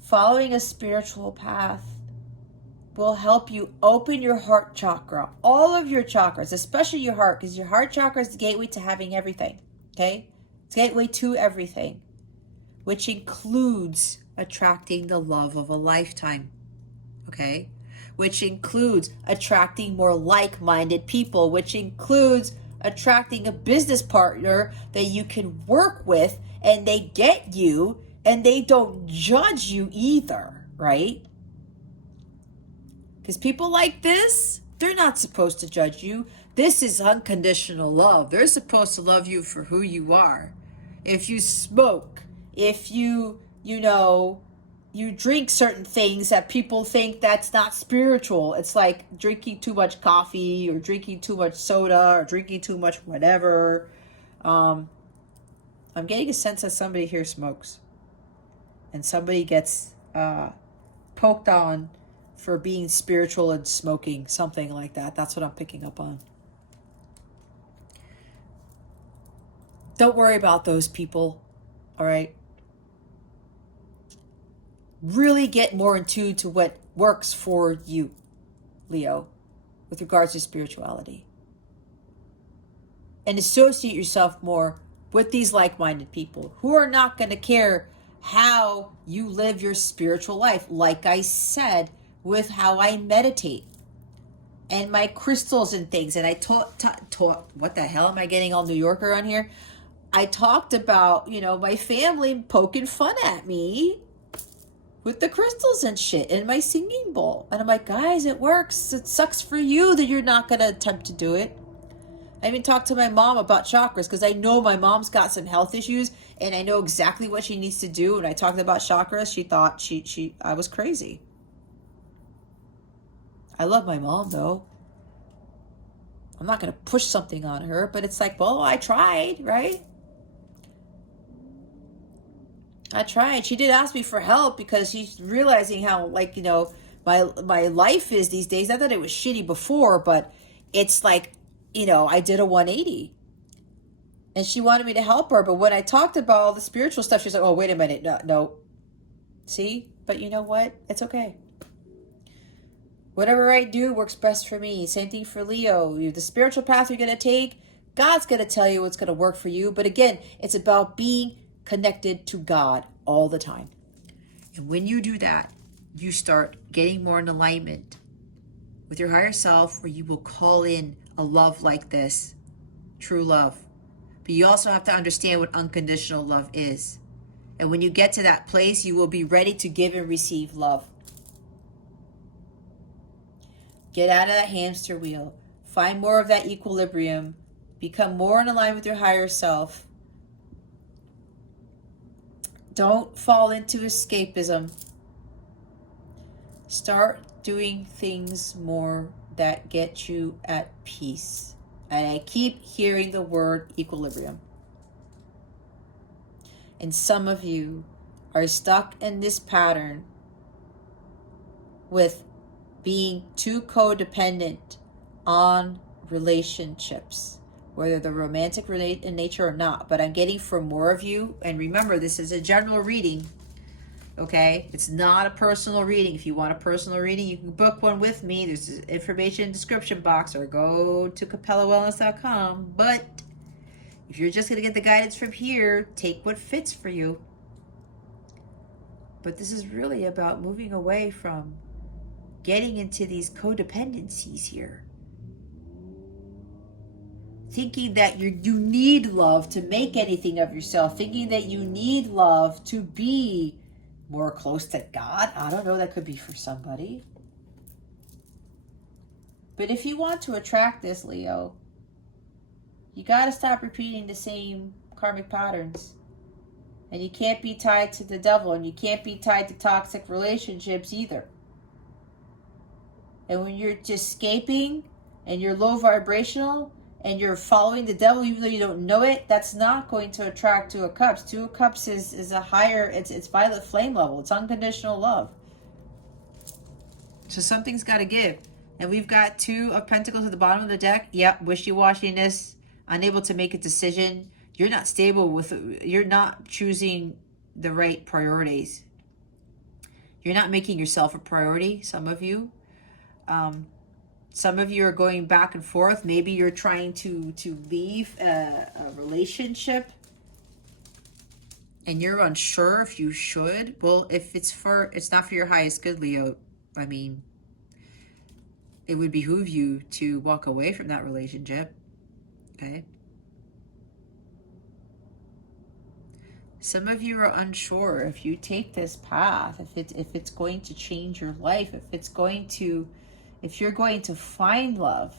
following a spiritual path will help you open your heart chakra, all of your chakras, especially your heart, because your heart chakra is the gateway to having everything. Okay? It's the gateway to everything, which includes attracting the love of a lifetime, okay? Which includes attracting more like-minded people, which includes attracting a business partner that you can work with and they get you and they don't judge you either, right? Because people like this, they're not supposed to judge you. This is unconditional love. They're supposed to love you for who you are. If you smoke, if you drink certain things that people think that's not spiritual. It's like drinking too much coffee or drinking too much soda or drinking too much whatever. I'm getting a sense that somebody here smokes. And somebody gets poked on for being spiritual and smoking. Something like that. That's what I'm picking up on. Don't worry about those people. All right? Really get more in tune to what works for you, Leo, with regards to spirituality. And associate yourself more with these like-minded people who are not going to care how you live your spiritual life. Like I said, with how I meditate and my crystals and things. And I taught, what the hell am I getting all New Yorker on here? I talked about, my family poking fun at me with the crystals and shit in my singing bowl. And I'm like, guys, it works. It sucks for you that you're not going to attempt to do it. I even talked to my mom about chakras because I know my mom's got some health issues and I know exactly what she needs to do. And I talked about chakras. She thought I was crazy. I love my mom though. I'm not going to push something on her, but it's like, well, I tried, right? I tried. She did ask me for help because she's realizing how, my life is these days. Not that it was shitty before, but it's like, I did a 180. And she wanted me to help her. But when I talked about all the spiritual stuff, she's like, oh, wait a minute. No. See? But you know what? It's okay. Whatever I do works best for me. Same thing for Leo. The spiritual path you're going to take, God's going to tell you what's going to work for you. But again, it's about being connected to God all the time. And when you do that, you start getting more in alignment with your higher self, where you will call in a love like this, true love. But you also have to understand what unconditional love is. And when you get to that place, you will be ready to give and receive love. Get out of that hamster wheel. Find more of that equilibrium. Become more in alignment with your higher self. Don't fall into escapism. Start doing things more that get you at peace. And I keep hearing the word equilibrium. And some of you are stuck in this pattern with being too codependent on relationships, whether they're romantic in nature or not. But I'm getting for more of you. And remember, this is a general reading. Okay? It's not a personal reading. If you want a personal reading, you can book one with me. There's information in the description box, or go to capellawellness.com. But if you're just going to get the guidance from here, take what fits for you. But this is really about moving away from getting into these codependencies here. Thinking that you need love to make anything of yourself. Thinking that you need love to be more close to God. I don't know, that could be for somebody. But if you want to attract this, Leo, you got to stop repeating the same karmic patterns. And you can't be tied to the devil, and you can't be tied to toxic relationships either. And when you're just escaping and you're low vibrational and you're following the devil even though you don't know it, that's not going to attract Two of Cups. Two of Cups is a higher, it's violet flame level. It's unconditional love. So something's got to give. And we've got Two of Pentacles at the bottom of the deck. Yep, wishy-washiness, unable to make a decision. You're not stable you're not choosing the right priorities. You're not making yourself a priority, some of you. Some of you are going back and forth. Maybe you're trying to leave a relationship and you're unsure if you should. Well, if it's not for your highest good, Leo, I mean, it would behoove you to walk away from that relationship. Okay. Some of you are unsure if you take this path, if it's going to change your life, if you're going to find love.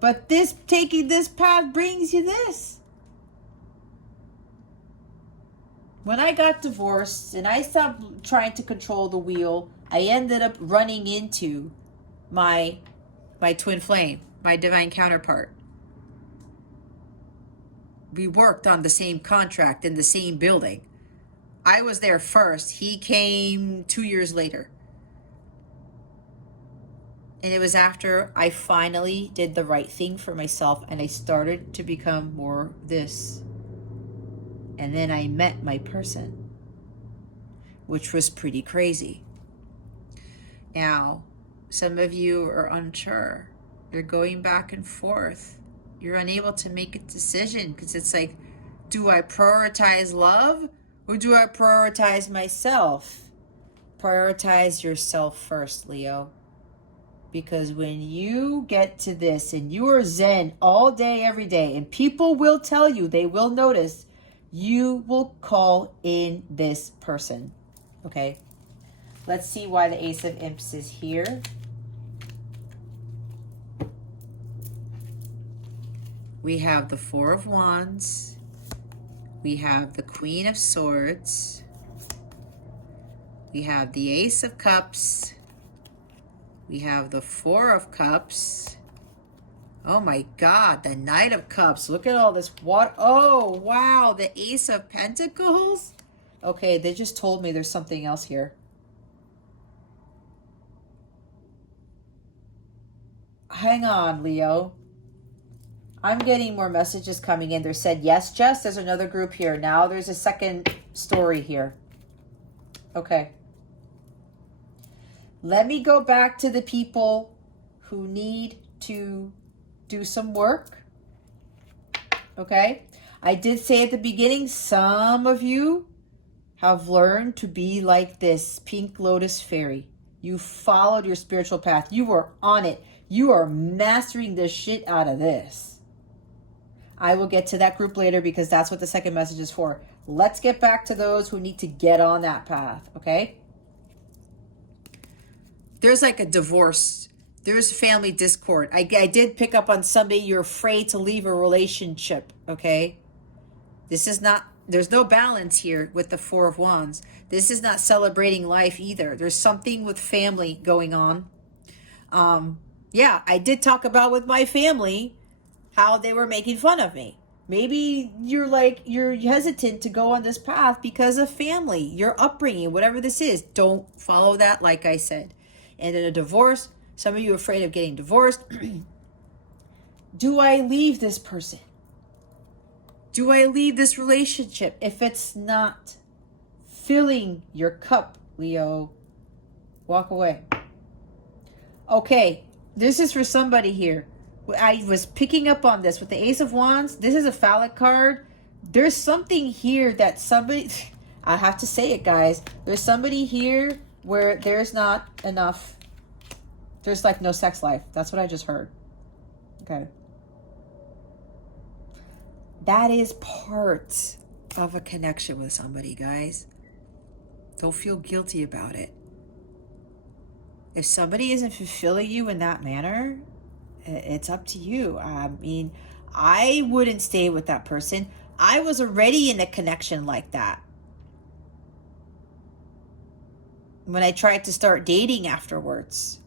But taking this path brings you this. When I got divorced and I stopped trying to control the wheel, I ended up running into my twin flame, my divine counterpart. We worked on the same contract in the same building. I was there first. He came 2 years later. And it was after I finally did the right thing for myself and I started to become more this. And then I met my person, which was pretty crazy. Now, some of you are unsure. You're going back and forth. You're unable to make a decision because it's like, do I prioritize love or do I prioritize myself? Prioritize yourself first, Leo. Because when you get to this and you are zen all day, every day, and people will tell you, they will notice, you will call in this person. Okay? Let's see why the Ace of Imps is here. We have the Four of Wands. We have the Queen of Swords. We have the Ace of Cups. We have the Four of Cups. Oh my God, the Knight of Cups. Look at all this. What? Oh, wow, the Ace of Pentacles. Okay, they just told me there's something else here. Hang on, Leo. I'm getting more messages coming in. They said, yes, Jess, there's another group here. Now there's a second story here. Okay. Let me go back to the people who need to do some work. Okay. I did say at the beginning, some of you have learned to be like this pink lotus fairy. You followed your spiritual path. You were on it. You are mastering the shit out of this. I will get to that group later because that's what the second message is for. Let's get back to those who need to get on that path, okay? There's like a divorce. There's family discord. I did pick up on somebody, you're afraid to leave a relationship, okay? This is not, there's no balance here with the Four of Wands. This is not celebrating life either. There's something with family going on. Yeah, I did talk about with my family how they were making fun of me. Maybe you're hesitant to go on this path because of family, your upbringing, whatever this is. Don't follow that, like I said. And in a divorce, some of you are afraid of getting divorced. Do I leave this person? Do I leave this relationship if it's not filling your cup, Leo? Walk away. Okay, this is for somebody here. I was picking up on this with the Ace of Wands. This is a phallic card. There's something here that somebody, I have to say it, guys. There's somebody here where there's not enough. There's like no sex life. That's what I just heard. Okay. That is part of a connection with somebody, guys. Don't feel guilty about it. If somebody isn't fulfilling you in that manner, it's up to you. I mean, I wouldn't stay with that person. I was already in a connection like that when I tried to start dating afterwards.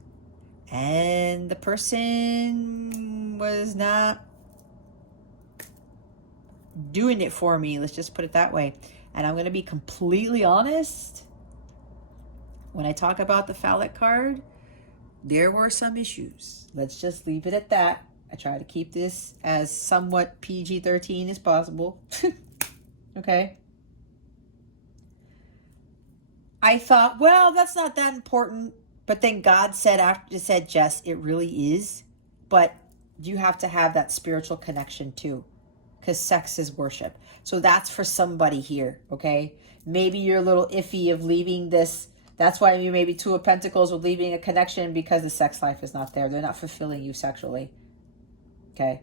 And the person was not doing it for me. Let's just put it that way. And I'm going to be completely honest. When I talk about the phallic card, there were some issues. Let's just leave it at that. I try to keep this as somewhat PG-13 as possible. Okay. I thought, well, that's not that important. But then God said, Jess, it really is. But you have to have that spiritual connection too. Because sex is worship. So that's for somebody here, okay? Maybe you're a little iffy of leaving this. That's why you maybe Two of Pentacles with leaving a connection because the sex life is not there. They're not fulfilling you sexually. Okay.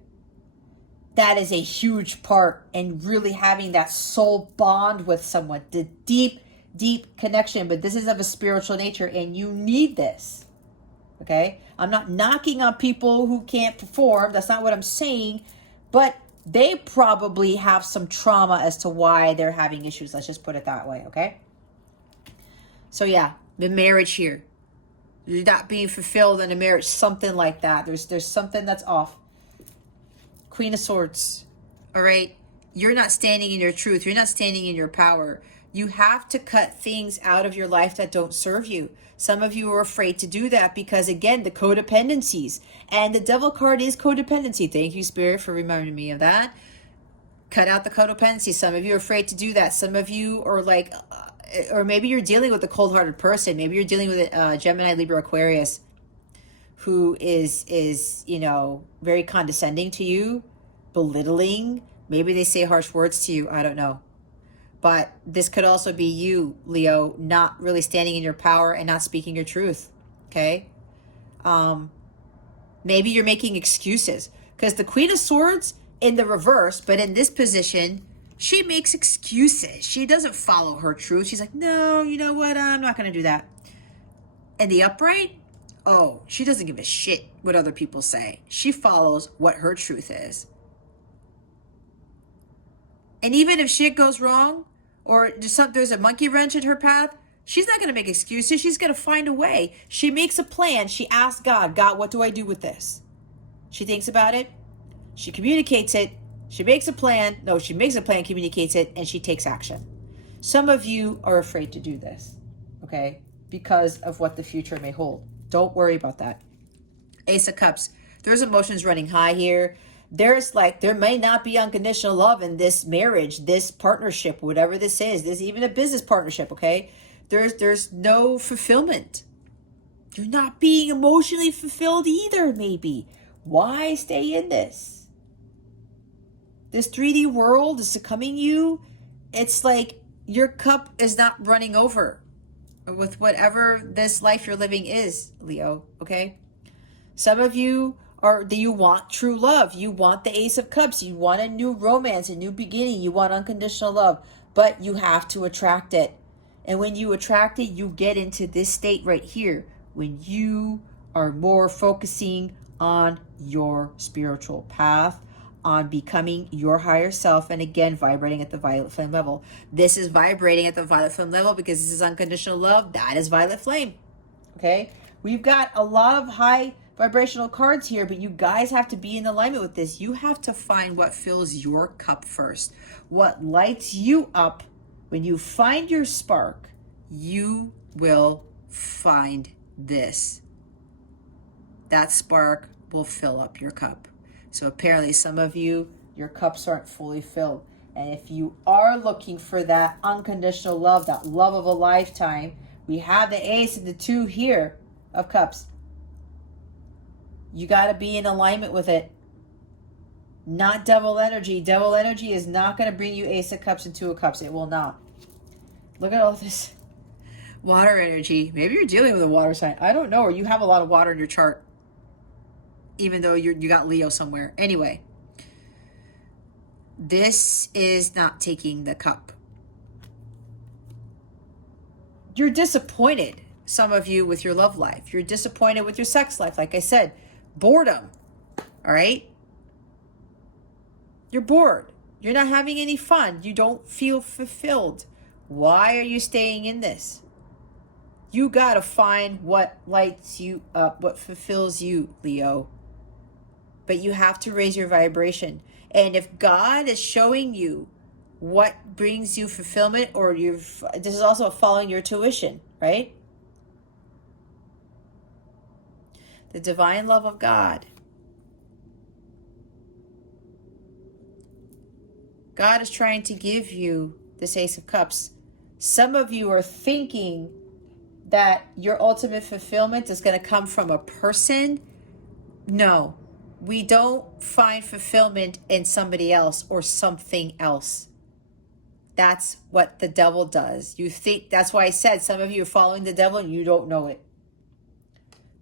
That is a huge part in really having that soul bond with someone. The deep, deep connection. But this is of a spiritual nature and you need this. Okay. I'm not knocking on people who can't perform. That's not what I'm saying. But they probably have some trauma as to why they're having issues. Let's just put it that way. Okay. So yeah, the marriage here, you're not being fulfilled in a marriage, something like that. There's something that's off. Queen of Swords. All right. You're not standing in your truth. You're not standing in your power. You have to cut things out of your life that don't serve you. Some of you are afraid to do that because, again, the codependencies. And the Devil card is codependency. Thank you, Spirit, for reminding me of that. Cut out the codependency. Some of you are afraid to do that. Some of you are like, or maybe you're dealing with a cold-hearted person. Maybe you're dealing with a Gemini, Libra, Aquarius who is, you know, very condescending to you. belittling. Maybe they say harsh words to you. I don't know. But this could also be you, Leo, not really standing in your power and not speaking your truth. Okay? Maybe you're making excuses. Because the Queen of Swords in the reverse, but in this position, she makes excuses. She doesn't follow her truth. She's like, no, you know what? I'm not going to do that. And the upright, oh, she doesn't give a shit what other people say. She follows what her truth is. And even if shit goes wrong, or there's a monkey wrench in her path, she's not going to make excuses. She's going to find a way. She makes a plan. She asks God, God, what do I do with this? She thinks about it. She communicates it. She makes a plan. No, she makes a plan, communicates it, and she takes action. Some of you are afraid to do this, okay, because of what the future may hold. Don't worry about that. Ace of Cups. There's emotions running high here. There may not be unconditional love in this marriage, this partnership, whatever this is. There's even a business partnership, okay? There's no fulfillment. You're not being emotionally fulfilled either, maybe. Why stay in this? This 3D world is succumbing you. It's like your cup is not running over with whatever this life you're living is, Leo, okay? Some of you you want true love. You want the Ace of Cups. You want a new romance, a new beginning. You want unconditional love, but you have to attract it. And when you attract it, you get into this state right here when you are more focusing on your spiritual path, on becoming your higher self, and again, vibrating at the violet flame level. This is vibrating at the violet flame level because this is unconditional love. That is violet flame. Okay? We've got a lot of high vibrational cards here, but you guys have to be in alignment with this. You have to find what fills your cup first. What lights you up. When you find your spark, you will find this. That spark will fill up your cup. So apparently some of you, your cups aren't fully filled. And if you are looking for that unconditional love, that love of a lifetime, we have the Ace and the 2 here of Cups. You got to be in alignment with it. Not devil energy. Devil energy is not going to bring you Ace of Cups and 2 of Cups. It will not. Look at all this water energy. Maybe you're dealing with a water sign. I don't know. Or you have a lot of water in your chart. Even though you got Leo somewhere. Anyway. This is not taking the cup. You're disappointed, some of you, with your love life. You're disappointed with your sex life. Like I said, boredom. All right? You're bored. You're not having any fun. You don't feel fulfilled. Why are you staying in this? You got to find what lights you up, what fulfills you, Leo. But you have to raise your vibration. And if God is showing you what brings you fulfillment, or this is also following your tuition, right? The divine love of God. God is trying to give you this Ace of Cups. Some of you are thinking that your ultimate fulfillment is going to come from a person. No, we don't find fulfillment in somebody else or something else. That's what the devil does. You think, that's why I said some of you are following the devil and you don't know it.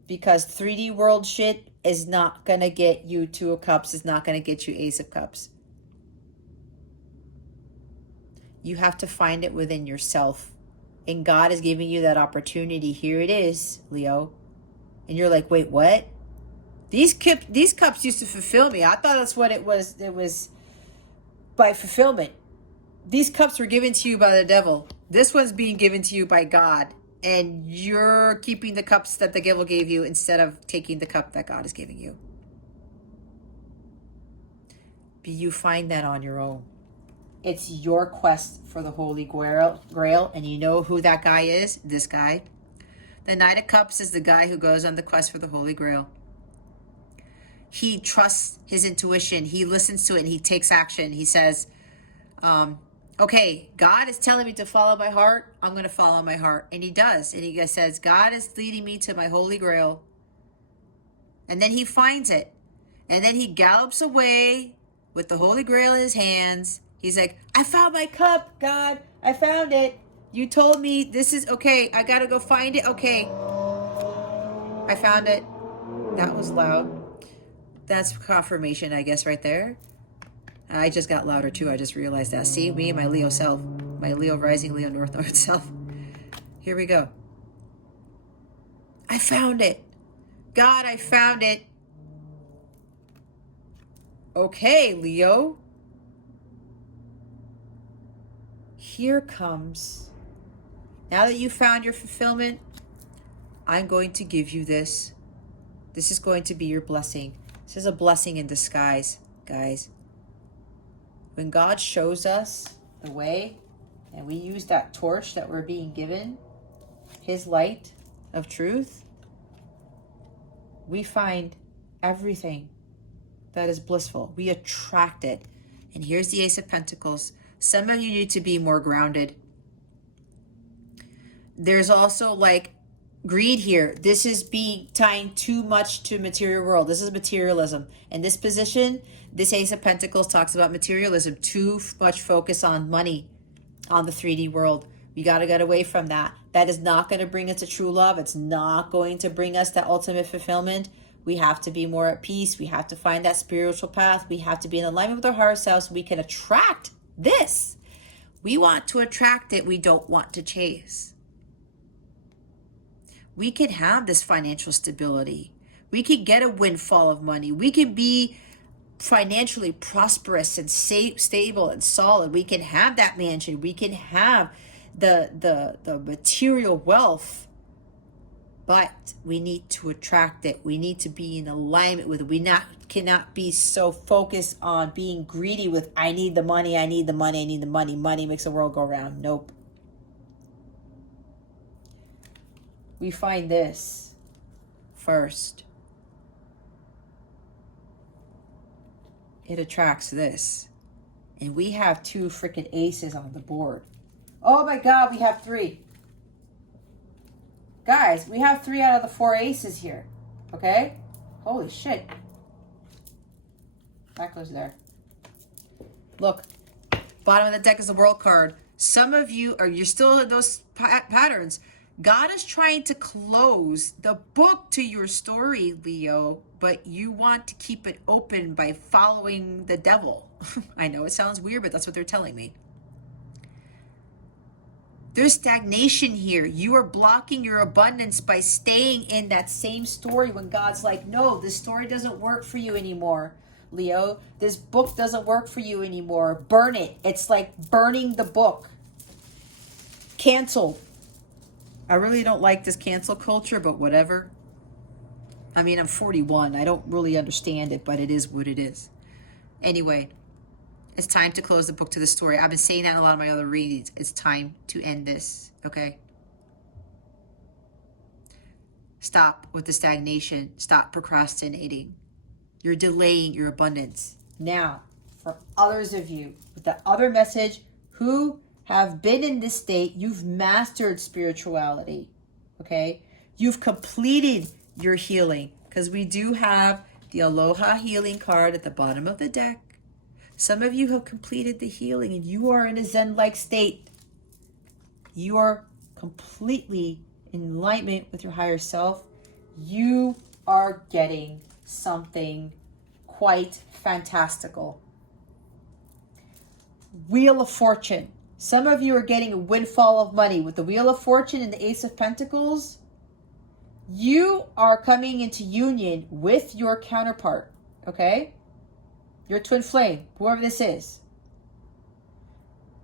Because 3D world shit is not going to get you 2 of Cups. It's not going to get you Ace of Cups. You have to find it within yourself. And God is giving you that opportunity. Here it is, Leo. And you're like, wait, what? These cups used to fulfill me. I thought that's what it was. It was by fulfillment. These cups were given to you by the devil. This one's being given to you by God. And you're keeping the cups that the devil gave you instead of taking the cup that God is giving you. But you find that on your own. It's your quest for the Holy Grail. And you know who that guy is? This guy. The Knight of Cups is the guy who goes on the quest for the Holy Grail. He trusts his intuition. He listens to it and he takes action. He says, okay, God is telling me to follow my heart. I'm going to follow my heart. And he does. And he says, God is leading me to my Holy Grail. And then he finds it. And then he gallops away with the Holy Grail in his hands. He's like, I found my cup, God. I found it. You told me this is okay. I gotta go find it. Okay. I found it. That was loud. That's confirmation, I guess, right there. I just got louder too. I just realized that. See, me and my Leo self. My Leo rising, Leo north self. Here we go. I found it. God, I found it. Okay, Leo. Here comes. Now that you found your fulfillment, I'm going to give you this. This is going to be your blessing. This is a blessing in disguise, guys. When God shows us the way, and we use that torch that we're being given, his light of truth, we find everything that is blissful. We attract it. And here's the Ace of Pentacles. Some of you need to be more grounded. There's also like greed here. This is being tying too much to material world. This is materialism. In this position, this Ace of Pentacles talks about materialism. Too much focus on money, on the 3D world. We got to get away from that. That is not going to bring us to true love. It's not going to bring us that ultimate fulfillment. We have to be more at peace. We have to find that spiritual path. We have to be in alignment with our higher self so we can attract this. We want to attract it. We don't want to chase. We could have this financial stability. We could get a windfall of money. We could be financially prosperous and stable and solid. We can have that mansion. We can have the material wealth, but we need to attract it. We need to be in alignment with it. We cannot be so focused on being greedy with, I need the money, I need the money, I need the money. Money makes the world go round. Nope. We find this first. It attracts this. And we have 2 freaking aces on the board. Oh my God, we have 3. Guys, we have 3 out of the 4 aces here. Okay? Holy shit. That goes there. Look. Bottom of the deck is the World card. Some of you you're still in those patterns. God is trying to close the book to your story, Leo, but you want to keep it open by following the devil. I know it sounds weird, but that's what they're telling me. There's stagnation here. You are blocking your abundance by staying in that same story when God's like, no, this story doesn't work for you anymore, Leo. This book doesn't work for you anymore. Burn it. It's like burning the book. Cancel. I really don't like this cancel culture, but whatever. I mean, I'm 41. I don't really understand it, but it is what it is. Anyway, it's time to close the book to the story. I've been saying that in a lot of my other readings. It's time to end this, okay? Stop with the stagnation. Stop procrastinating. You're delaying your abundance. Now, for others of you, with the other message, who have been in this state, you've mastered spirituality, okay? You've completed your healing, because we do have the Aloha healing card at the bottom of the deck. Some of you have completed the healing and you are in a Zen-like state. You are completely in alignment with your higher self. You are getting something quite fantastical. Wheel of Fortune. Some of you are getting a windfall of money. With the Wheel of Fortune and the Ace of Pentacles, you are coming into union with your counterpart, okay? Your twin flame, whoever this is.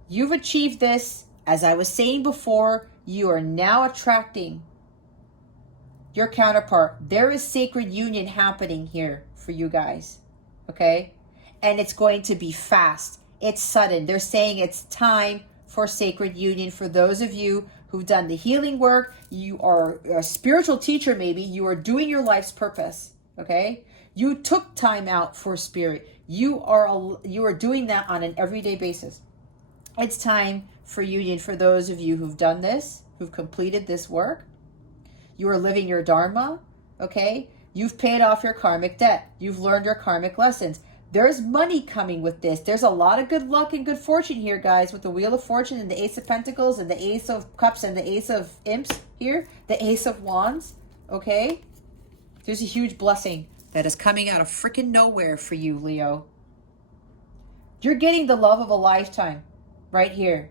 You've achieved this. As I was saying before, you are now attracting your counterpart. There is sacred union happening here for you guys, okay? And it's going to be fast. It's sudden. They're saying it's time for sacred union. For those of you who've done the healing work, you are a spiritual teacher maybe, you are doing your life's purpose, okay? You took time out for spirit. You are doing that on an everyday basis. It's time for union for those of you who've done this, who've completed this work. You are living your dharma, okay? You've paid off your karmic debt. You've learned your karmic lessons. There's money coming with this. There's a lot of good luck and good fortune here, guys, with the Wheel of Fortune and the Ace of Pentacles and the Ace of Cups and the Ace of Imps here, the Ace of Wands, okay? There's a huge blessing that is coming out of freaking nowhere for you, Leo. You're getting the love of a lifetime right here.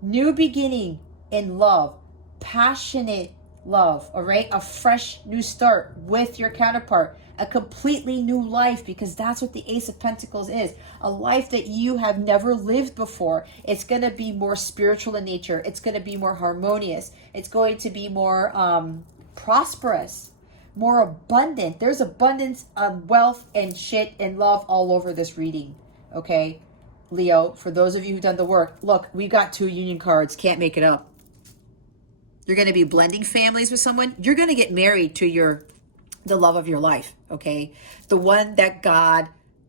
New beginning in love, passionate love, all right? A fresh new start with your counterpart, a completely new life, because that's what the Ace of Pentacles is. A life that you have never lived before. It's going to be more spiritual in nature. It's going to be more harmonious. It's going to be more prosperous, more abundant. There's abundance of wealth and shit and love all over this reading, okay? Leo, for those of you who've done the work, look, we've got 2 union cards. Can't make it up. You're going to be blending families with someone. You're going to get married to the love of your life, okay? The one that God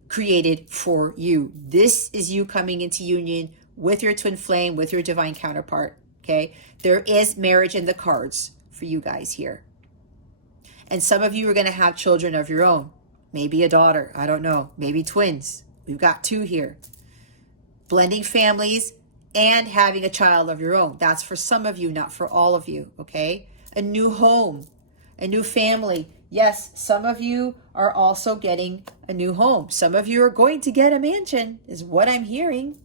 created for you. This is you coming into union with your twin flame, with your divine counterpart, okay? There is marriage in the cards for you guys here. And some of you are going to have children of your own. Maybe a daughter. I don't know. Maybe twins. We've got 2 here. Blending families and having a child of your own. That's for some of you, not for all of you, okay? A new home, a new family. Yes, some of you are also getting a new home. Some of you are going to get a mansion, is what I'm hearing,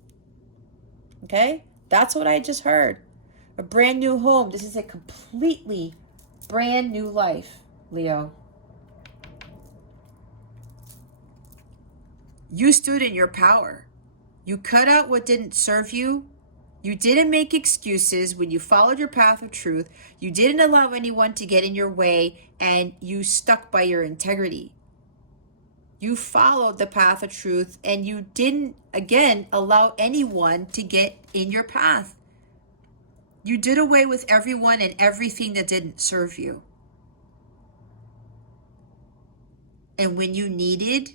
okay? That's what I just heard. A brand new home. This is a completely brand new life, Leo. You stood in your power. You cut out what didn't serve you. You didn't make excuses when you followed your path of truth. You didn't allow anyone to get in your way, and you stuck by your integrity. You followed the path of truth, and you didn't, again, allow anyone to get in your path. You did away with everyone and everything that didn't serve you. And when you needed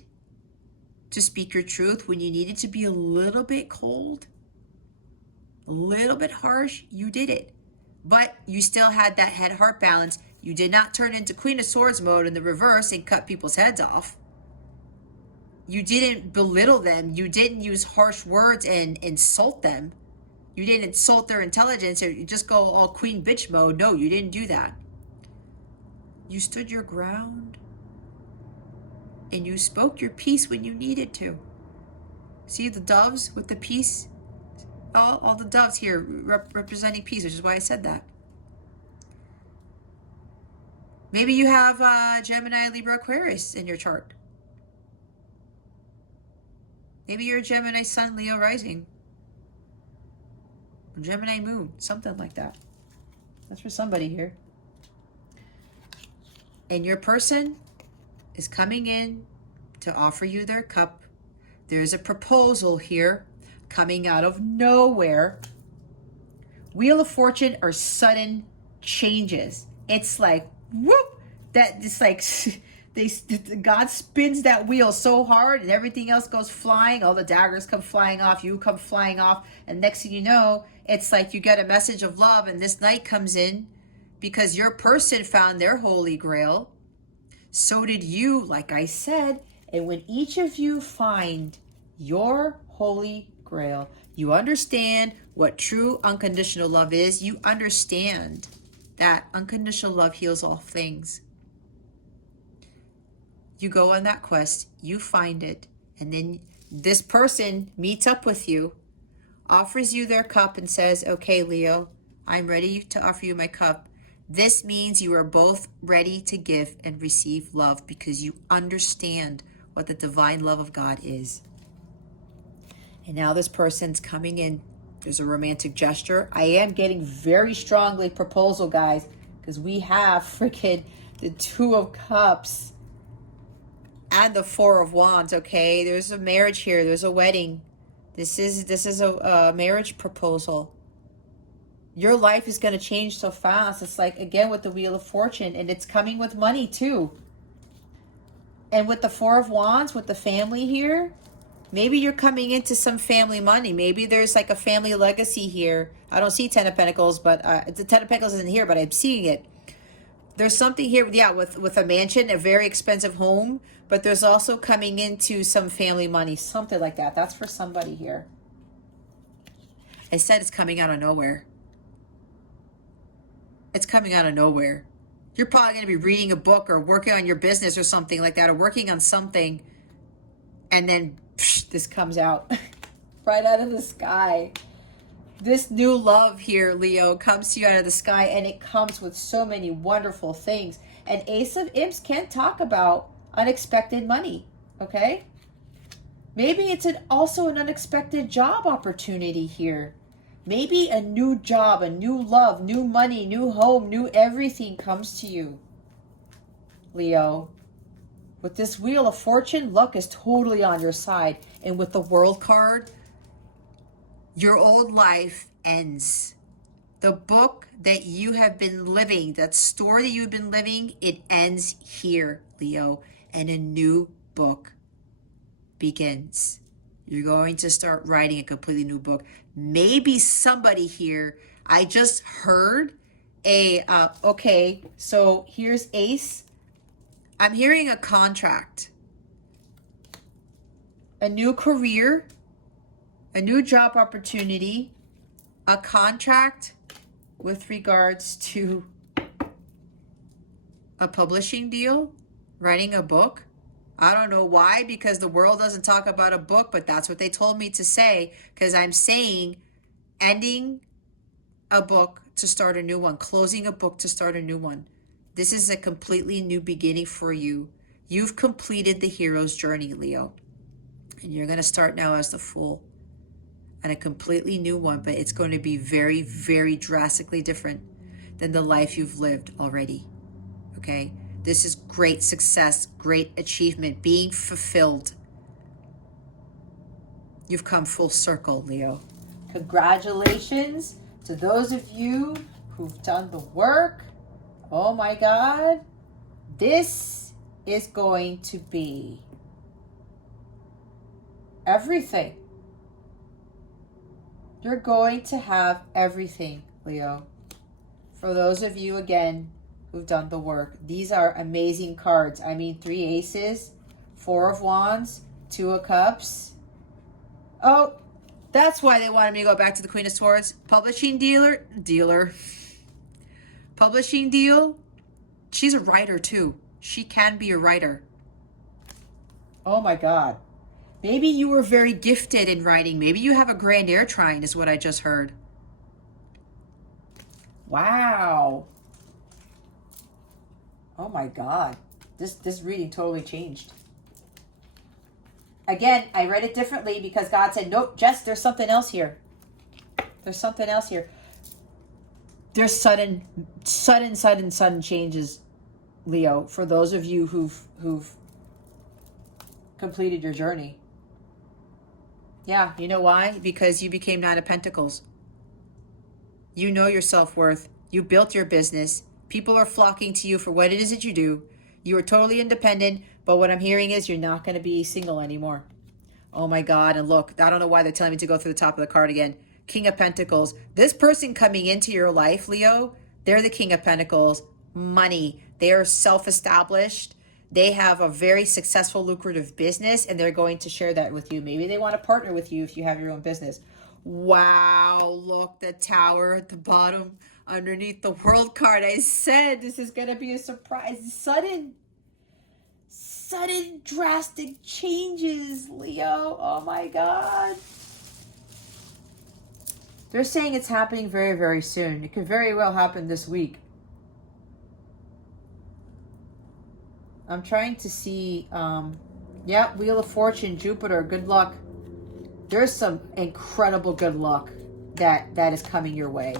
to speak your truth, when you needed to be a little bit cold, a little bit harsh, you did it. But you still had that head-heart balance. You did not turn into Queen of Swords mode in the reverse and cut people's heads off. You didn't belittle them. You didn't use harsh words and insult them. You didn't insult their intelligence or you just go all queen bitch mode. No, you didn't do that. You stood your ground. And you spoke your piece when you needed to. See the doves with the peace? All the doves here representing peace, which is why I said that. Maybe you have Gemini, Libra, Aquarius in your chart. Maybe you're a Gemini Sun, Leo rising. Or Gemini Moon, something like that. That's for somebody here. And your person is coming in to offer you their cup. There's a proposal here coming out of nowhere. Wheel of Fortune are sudden changes. It's like, whoop, that it's like God spins that wheel so hard and everything else goes flying. All the daggers come flying off. You come flying off. And next thing you know, it's like you get a message of love and this knight comes in because your person found their holy grail. So did you, like I said. And when each of you find your holy grail, you understand what true unconditional love is. You understand that unconditional love heals all things. You go on that quest, you find it, and then this person meets up with you, offers you their cup and says, okay, Leo, I'm ready to offer you my cup. This means you are both ready to give and receive love because you understand what the divine love of God is. And now this person's coming in. There's a romantic gesture. I am getting very strongly proposal, guys, because we have freaking the 2 of Cups and the 4 of Wands, okay? There's a marriage here. There's a wedding. This is a marriage proposal. Your life is going to change so fast. It's like, again, with the Wheel of Fortune, and it's coming with money, too. And with the 4 of Wands, with the family here, maybe you're coming into some family money. Maybe there's like a family legacy here. I don't see 10 of Pentacles, but the 10 of Pentacles isn't here, but I'm seeing it. There's something here, yeah, with a mansion, a very expensive home, but there's also coming into some family money, something like that. That's for somebody here. I said it's coming out of nowhere. It's coming out of nowhere. You're probably going to be reading a book or working on your business or something like that, or working on something, and then psh, this comes out right out of the sky. This new love here, Leo, comes to you out of the sky, and it comes with so many wonderful things. And Ace of Imps can't talk about unexpected money, okay? Maybe it's also an unexpected job opportunity here. Maybe a new job, a new love, new money, new home, new everything comes to you, Leo. With this Wheel of Fortune, luck is totally on your side. And with the World card, your old life ends. The book that you have been living, that story that you've been living, it ends here, Leo. And a new book begins. You're going to start writing a completely new book. Maybe somebody here, I just heard okay, so here's Ace. I'm hearing a contract, a new career, a new job opportunity, a contract with regards to a publishing deal, writing a book. I don't know why, because the world doesn't talk about a book, but that's what they told me to say, because I'm saying ending a book to start a new one, closing a book to start a new one. This is a completely new beginning for you. You've completed the hero's journey, Leo. And you're going to start now as the Fool. And a completely new one, but it's going to be very, very drastically different than the life you've lived already. Okay? This is great success, great achievement, being fulfilled. You've come full circle, Leo. Congratulations to those of you who've done the work. Oh my God. This is going to be everything. You're going to have everything, Leo. For those of you, again, who've done the work. These are amazing cards. I mean, 3 aces, 4 of wands, 2 of cups. Oh, that's why they wanted me to go back to the Queen of Swords. Publishing dealer. Publishing deal. She's a writer too. She can be a writer. Oh my God. Maybe you were very gifted in writing. Maybe you have a grand air trine is what I just heard. Wow. Oh my God. This reading totally changed. Again, I read it differently because God said, nope, Jess, there's something else here. There's something else here. There's sudden changes, Leo, for those of you who've completed your journey. Yeah, you know why? Because you became 9 of Pentacles. You know your self-worth. You built your business. People are flocking to you for what it is that you do. You are totally independent, but what I'm hearing is you're not going to be single anymore. Oh my God, and look, I don't know why they're telling me to go through the top of the card again. King of Pentacles. This person coming into your life, Leo, they're the King of Pentacles. Money. They are self-established. They have a very successful, lucrative business, and they're going to share that with you. Maybe they want to partner with you if you have your own business. Wow, look, the Tower at the bottom underneath the World card. I said this is going to be a surprise. Sudden drastic changes, Leo. Oh my God. They're saying it's happening very, very soon. It could very well happen this week. I'm trying to see, yeah, Wheel of Fortune, Jupiter, good luck. There's some incredible good luck that is coming your way.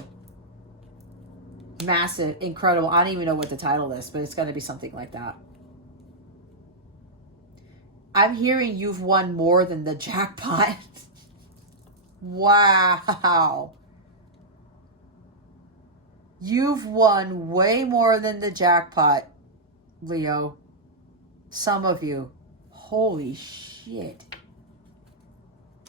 Massive, incredible. I don't even know what the title is, but it's going to be something like that. I'm hearing you've won more than the jackpot. Wow. You've won way more than the jackpot, Leo. Some of you. Holy shit.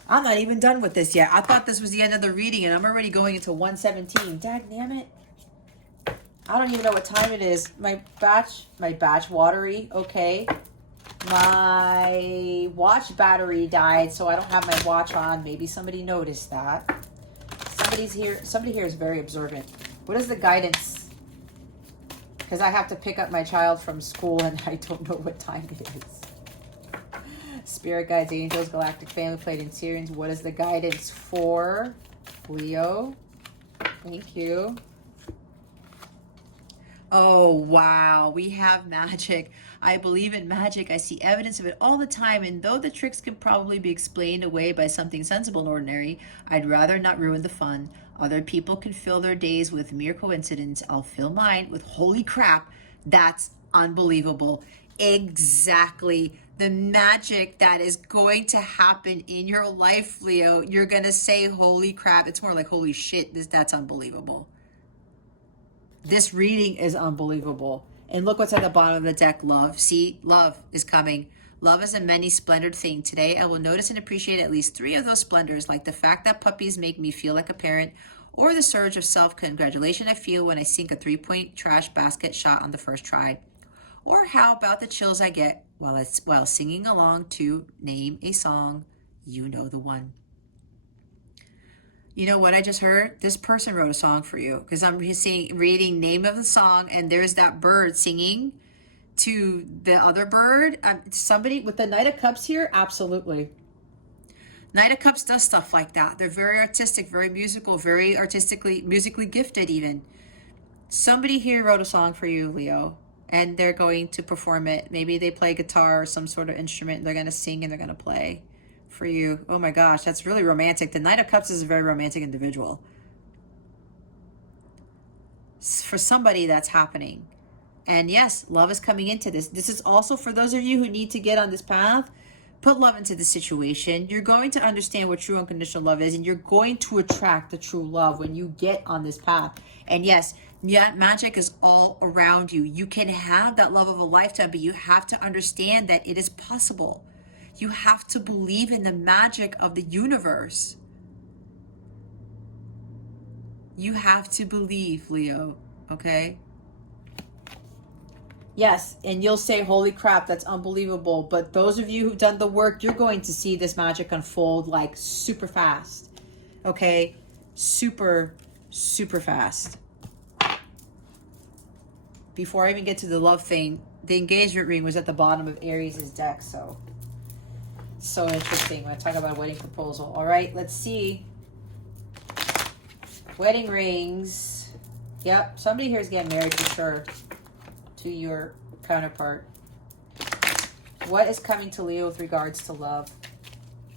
I'm not even done with this yet. I thought this was the end of the reading, and I'm already going into 117. Dagnammit. I don't even know what time it is. My batch watery, okay. My watch battery died, so I don't have my watch on. Maybe somebody noticed that. Somebody here is very observant. What is the guidance? Because I have to pick up my child from school and I don't know what time it is. Spirit guides, angels, galactic family, Pleiadians. What is the guidance for Leo? Thank you. Oh, wow. We have magic. I believe in magic. I see evidence of it all the time. And though the tricks can probably be explained away by something sensible and ordinary, I'd rather not ruin the fun. Other people can fill their days with mere coincidence. I'll fill mine with holy crap. That's unbelievable. Exactly. The magic that is going to happen in your life, Leo. You're going to say holy crap. It's more like holy shit. That's unbelievable. This reading is unbelievable. And look what's at the bottom of the deck, love. See, love is coming. Love is a many splendored thing. Today, I will notice and appreciate at least 3 of those splendors, like the fact that puppies make me feel like a parent, or the surge of self-congratulation I feel when I sink a 3-point trash basket shot on the first try. Or how about the chills I get while singing along to Name a Song, You Know the One. You know what I just heard? This person wrote a song for you, because I'm reading name of the song, and there's that bird singing to the other bird. Somebody with the Knight of Cups here, absolutely. Knight of Cups does stuff like that. They're very artistic, very musical, very musically gifted even. Somebody here wrote a song for you, Leo, and they're going to perform it. Maybe they play guitar or some sort of instrument. They're going to sing and they're going to play for you. Oh my gosh, that's really romantic. The Knight of Cups is a very romantic individual. For somebody, that's happening. And yes, love is coming into this. This is also for those of you who need to get on this path. Put love into the situation. You're going to understand what true unconditional love is, and you're going to attract the true love when you get on this path. And yes, magic is all around you. You can have that love of a lifetime, but you have to understand that it is possible. You have to believe in the magic of the universe. You have to believe, Leo, okay? Yes, and you'll say, holy crap, that's unbelievable. But those of you who've done the work, you're going to see this magic unfold like super fast, okay? Super, super fast. Before I even get to the love thing, the engagement ring was at the bottom of Aries' deck, so interesting when I talk about a wedding proposal. All right, let's see. Wedding rings. Yep, somebody here is getting married for sure to your counterpart. What is coming to Leo with regards to love?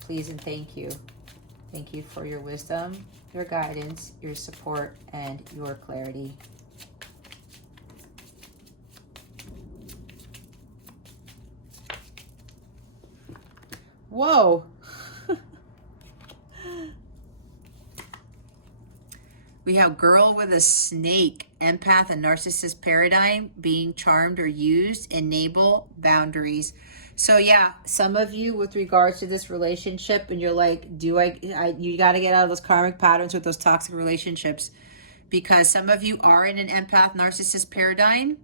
Please and thank you. Thank you for your wisdom, your guidance, your support, and your clarity. Whoa. We have girl with a snake, empath and narcissist paradigm, being charmed or used, enable boundaries. So yeah, some of you with regards to this relationship, and you're like, you got to get out of those karmic patterns with those toxic relationships, because some of you are in an empath narcissist paradigm.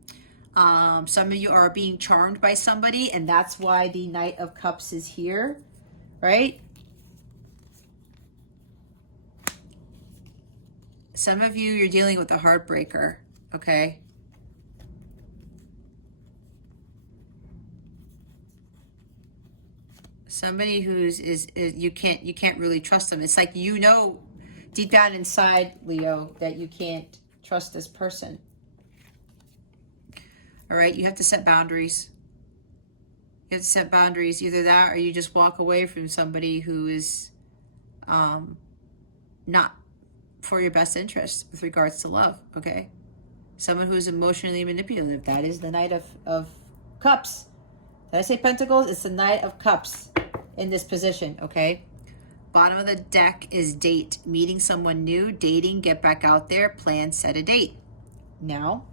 Some of you are being charmed by somebody, and that's why the Knight of Cups is here, right? Some of you, you're dealing with a heartbreaker, okay? Somebody who's you can't really trust them. It's like, you know, deep down inside, Leo, that you can't trust this person. All right, you have to set boundaries. You have to set boundaries. Either that, or you just walk away from somebody who is not for your best interest with regards to love, okay? Someone who is emotionally manipulative. That is the Knight of Cups. Did I say Pentacles? It's the Knight of Cups in this position, okay? Bottom of the deck is date. Meeting someone new, dating, get back out there, plan, set a date. Now,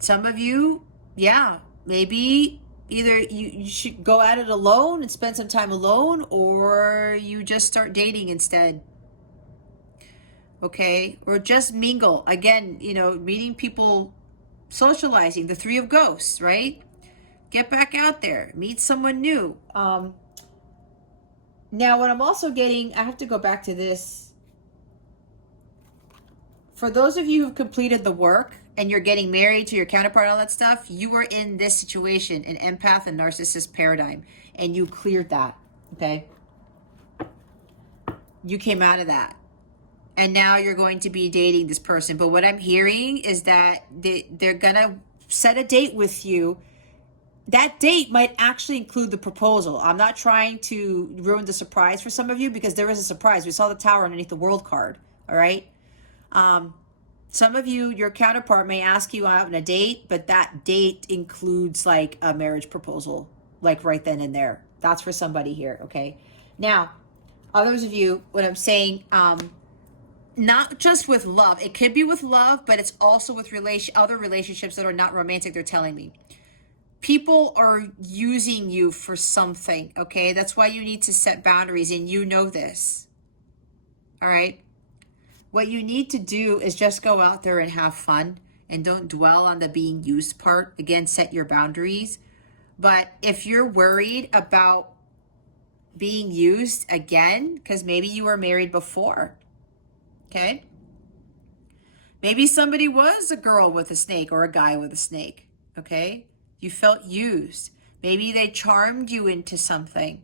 some of you, yeah, maybe either you should go at it alone and spend some time alone, or you just start dating instead. okay? Or just mingle. Again, you know, meeting people, socializing, the Three of Ghosts, right? Get back out there, meet someone new. Now, what I'm also getting, I have to go back to this. For those of you who've completed the work and you're getting married to your counterpart and all that stuff, you are in this situation, an empath and narcissist paradigm, and you cleared that, okay? You came out of that. And now you're going to be dating this person. But what I'm hearing is that they're going to set a date with you. That date might actually include the proposal. I'm not trying to ruin the surprise for some of you, because there is a surprise. We saw the Tower underneath the World card, all right? Some of you, your counterpart may ask you out on a date, but that date includes like a marriage proposal, like right then and there. That's for somebody here, okay? Now, others of you, what I'm saying, not just with love. It could be with love, but it's also with other relationships that are not romantic, they're telling me. People are using you for something, okay? That's why you need to set boundaries, and you know this, all right? What you need to do is just go out there and have fun, and don't dwell on the being used part. Again, set your boundaries. But if you're worried about being used again, because maybe you were married before, okay? Maybe somebody was a girl with a snake or a guy with a snake, okay? You felt used. Maybe they charmed you into something.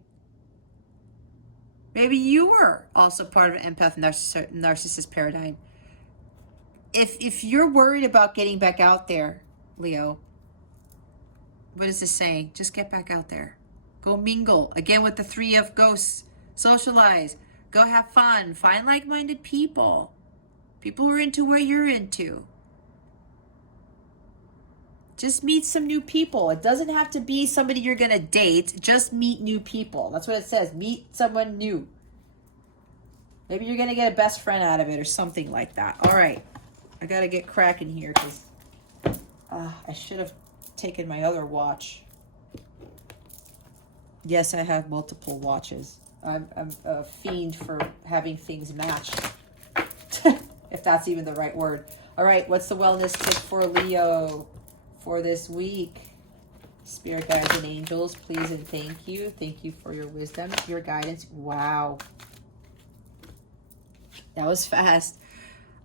Maybe you were also part of an empath narcissist paradigm. If you're worried about getting back out there, Leo, what is this saying? Just get back out there. Go mingle. Again, with the Three of Ghosts. Socialize. Go have fun. Find like-minded people. People who are into what you're into. Just meet some new people. It doesn't have to be somebody you're going to date. Just meet new people. That's what it says. Meet someone new. Maybe you're going to get a best friend out of it or something like that. All right. I got to get cracking here because I should have taken my other watch. Yes, I have multiple watches. I'm a fiend for having things matched. If that's even the right word. All right. What's the wellness tip for Leo for this week? Spirit guides and angels, please and thank you. Thank you for your wisdom, your guidance. Wow. That was fast.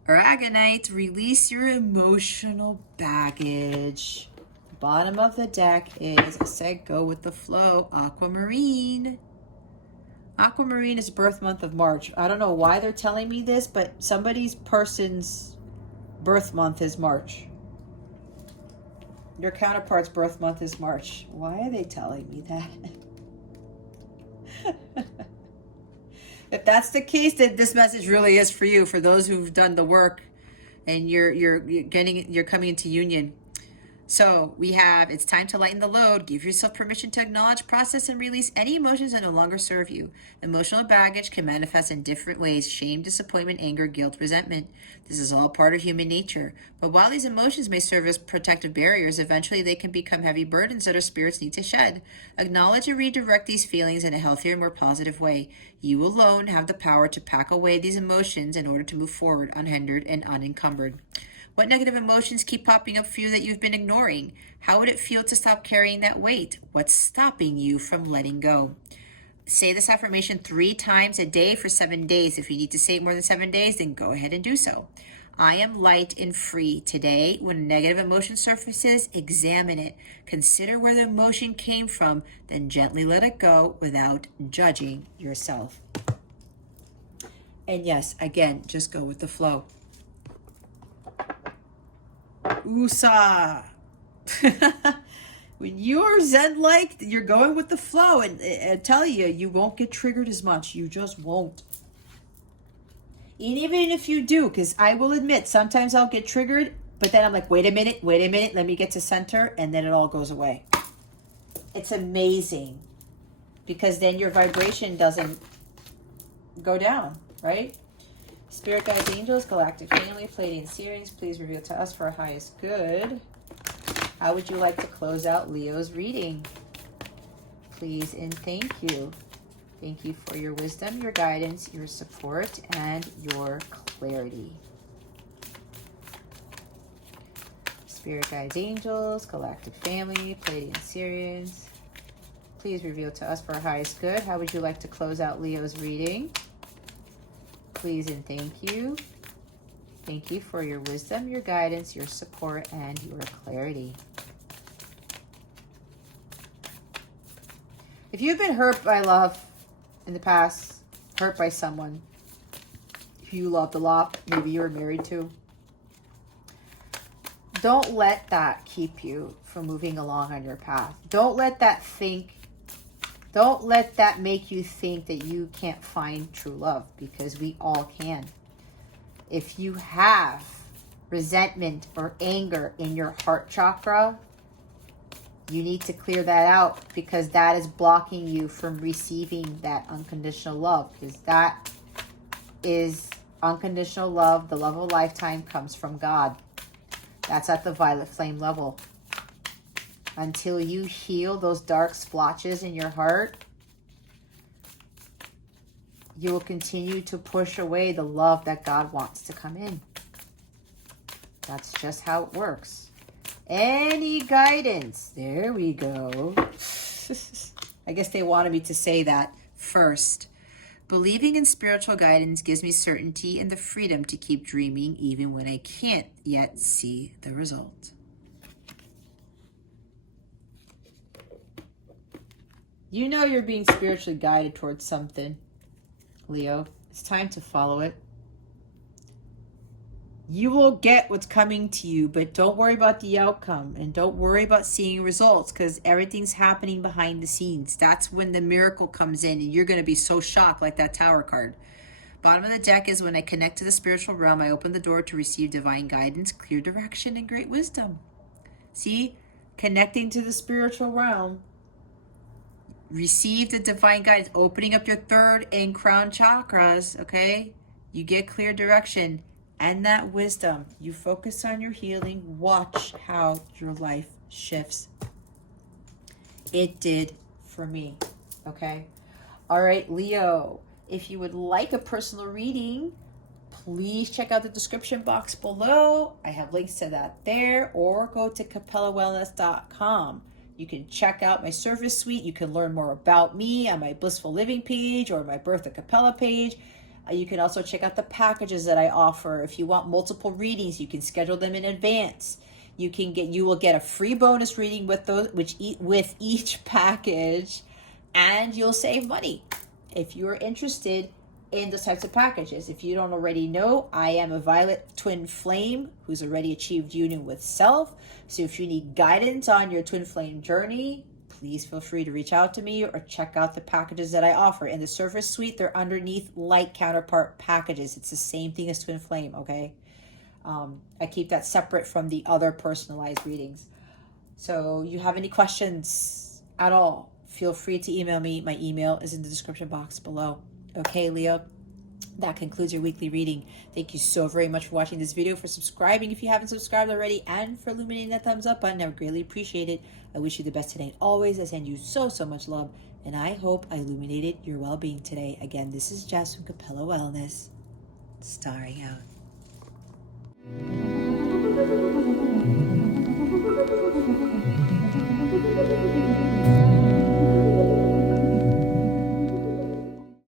Aragonite, release your emotional baggage. Bottom of the deck is, I said, go with the flow. Aquamarine. Aquamarine is birth month of March. I don't know why they're telling me this, but person's birth month is March. Your counterpart's birth month is March. Why are they telling me that? If that's the case, then this message really is for you, for those who've done the work and you're coming into union. So we have, it's time to lighten the load. Give yourself permission to acknowledge, process, and release any emotions that no longer serve you. Emotional baggage can manifest in different ways: shame, disappointment, anger, guilt, resentment. This is all part of human nature. But while these emotions may serve as protective barriers, eventually they can become heavy burdens that our spirits need to shed. Acknowledge and redirect these feelings in a healthier, more positive way. You alone have the power to pack away these emotions in order to move forward unhindered and unencumbered. What negative emotions keep popping up for you that you've been ignoring? How would it feel to stop carrying that weight? What's stopping you from letting go? Say this affirmation 3 times a day for 7 days. If you need to say it more than 7 days, then go ahead and do so. I am light and free. Today, when a negative emotion surfaces, examine it. Consider where the emotion came from, then gently let it go without judging yourself. And yes, again, just go with the flow. USA. When you're Zen-like, you're going with the flow, and I tell you, you won't get triggered as much. You just won't. And even if you do, because I will admit, sometimes I'll get triggered, but then I'm like, wait a minute, let me get to center, and then it all goes away. It's amazing, because then your vibration doesn't go down, right? Spirit guides, angels, galactic family, Pleiadian seerings, please reveal to us for our highest good. How would you like to close out Leo's reading? Please and thank you. Thank you for your wisdom, your guidance, your support, and your clarity. Spirit guides, angels, galactic family, Pleiadian Sirians. Please reveal to us for our highest good. How would you like to close out Leo's reading? Please and thank you. Thank you for your wisdom, your guidance, your support, and your clarity. If you've been hurt by love in the past, hurt by someone who you loved a lot, maybe you were married to, don't let that keep you from moving along on your path. Don't let that make you think that you can't find true love, because we all can. If you have resentment or anger in your heart chakra, you need to clear that out, because that is blocking you from receiving that unconditional love, because that is unconditional love. The love of a lifetime comes from God. That's at the violet flame level. Until you heal those dark splotches in your heart, you will continue to push away the love that God wants to come in. That's just how it works. Any guidance? There we go. I guess they wanted me to say that first. Believing in spiritual guidance gives me certainty and the freedom to keep dreaming even when I can't yet see the result. You know you're being spiritually guided towards something, Leo. It's time to follow it. You will get what's coming to you, but don't worry about the outcome, and don't worry about seeing results, because everything's happening behind the scenes. That's when the miracle comes in, and you're going to be so shocked, like that Tower card. Bottom of the deck is when I connect to the spiritual realm, I open the door to receive divine guidance, clear direction, and great wisdom. See, connecting to the spiritual realm, receive the divine guidance, opening up your third and crown chakras, okay? You get clear direction and that wisdom. You focus on your healing. Watch how your life shifts. It did for me, okay? All right, Leo, if you would like a personal reading, please check out the description box below. I have links to that there, or go to capellawellness.com. You can check out my service suite. You can learn more about me on my Blissful Living page or my Birth of Capella page. You can also check out the packages that I offer. If you want multiple readings, you can schedule them in advance. You will get a free bonus reading with with each package, and you'll save money if you're interested in those types of packages. If you don't already know, I am a violet twin flame who's already achieved union with self. So if you need guidance on your twin flame journey, please feel free to reach out to me or check out the packages that I offer. In the Surface Suite, they're underneath light counterpart packages. It's the same thing as twin flame, okay? I keep that separate from the other personalized readings. So you have any questions at all, feel free to email me. My email is in the description box below. Okay, Leo, that concludes your weekly reading. Thank you so very much for watching this video, for subscribing if you haven't subscribed already, and for illuminating that thumbs up button. I would greatly appreciate it. I wish you the best today and always. I send you so much love, and I hope I illuminated your well-being today. Again, this is Jess from Capella Wellness, starring out.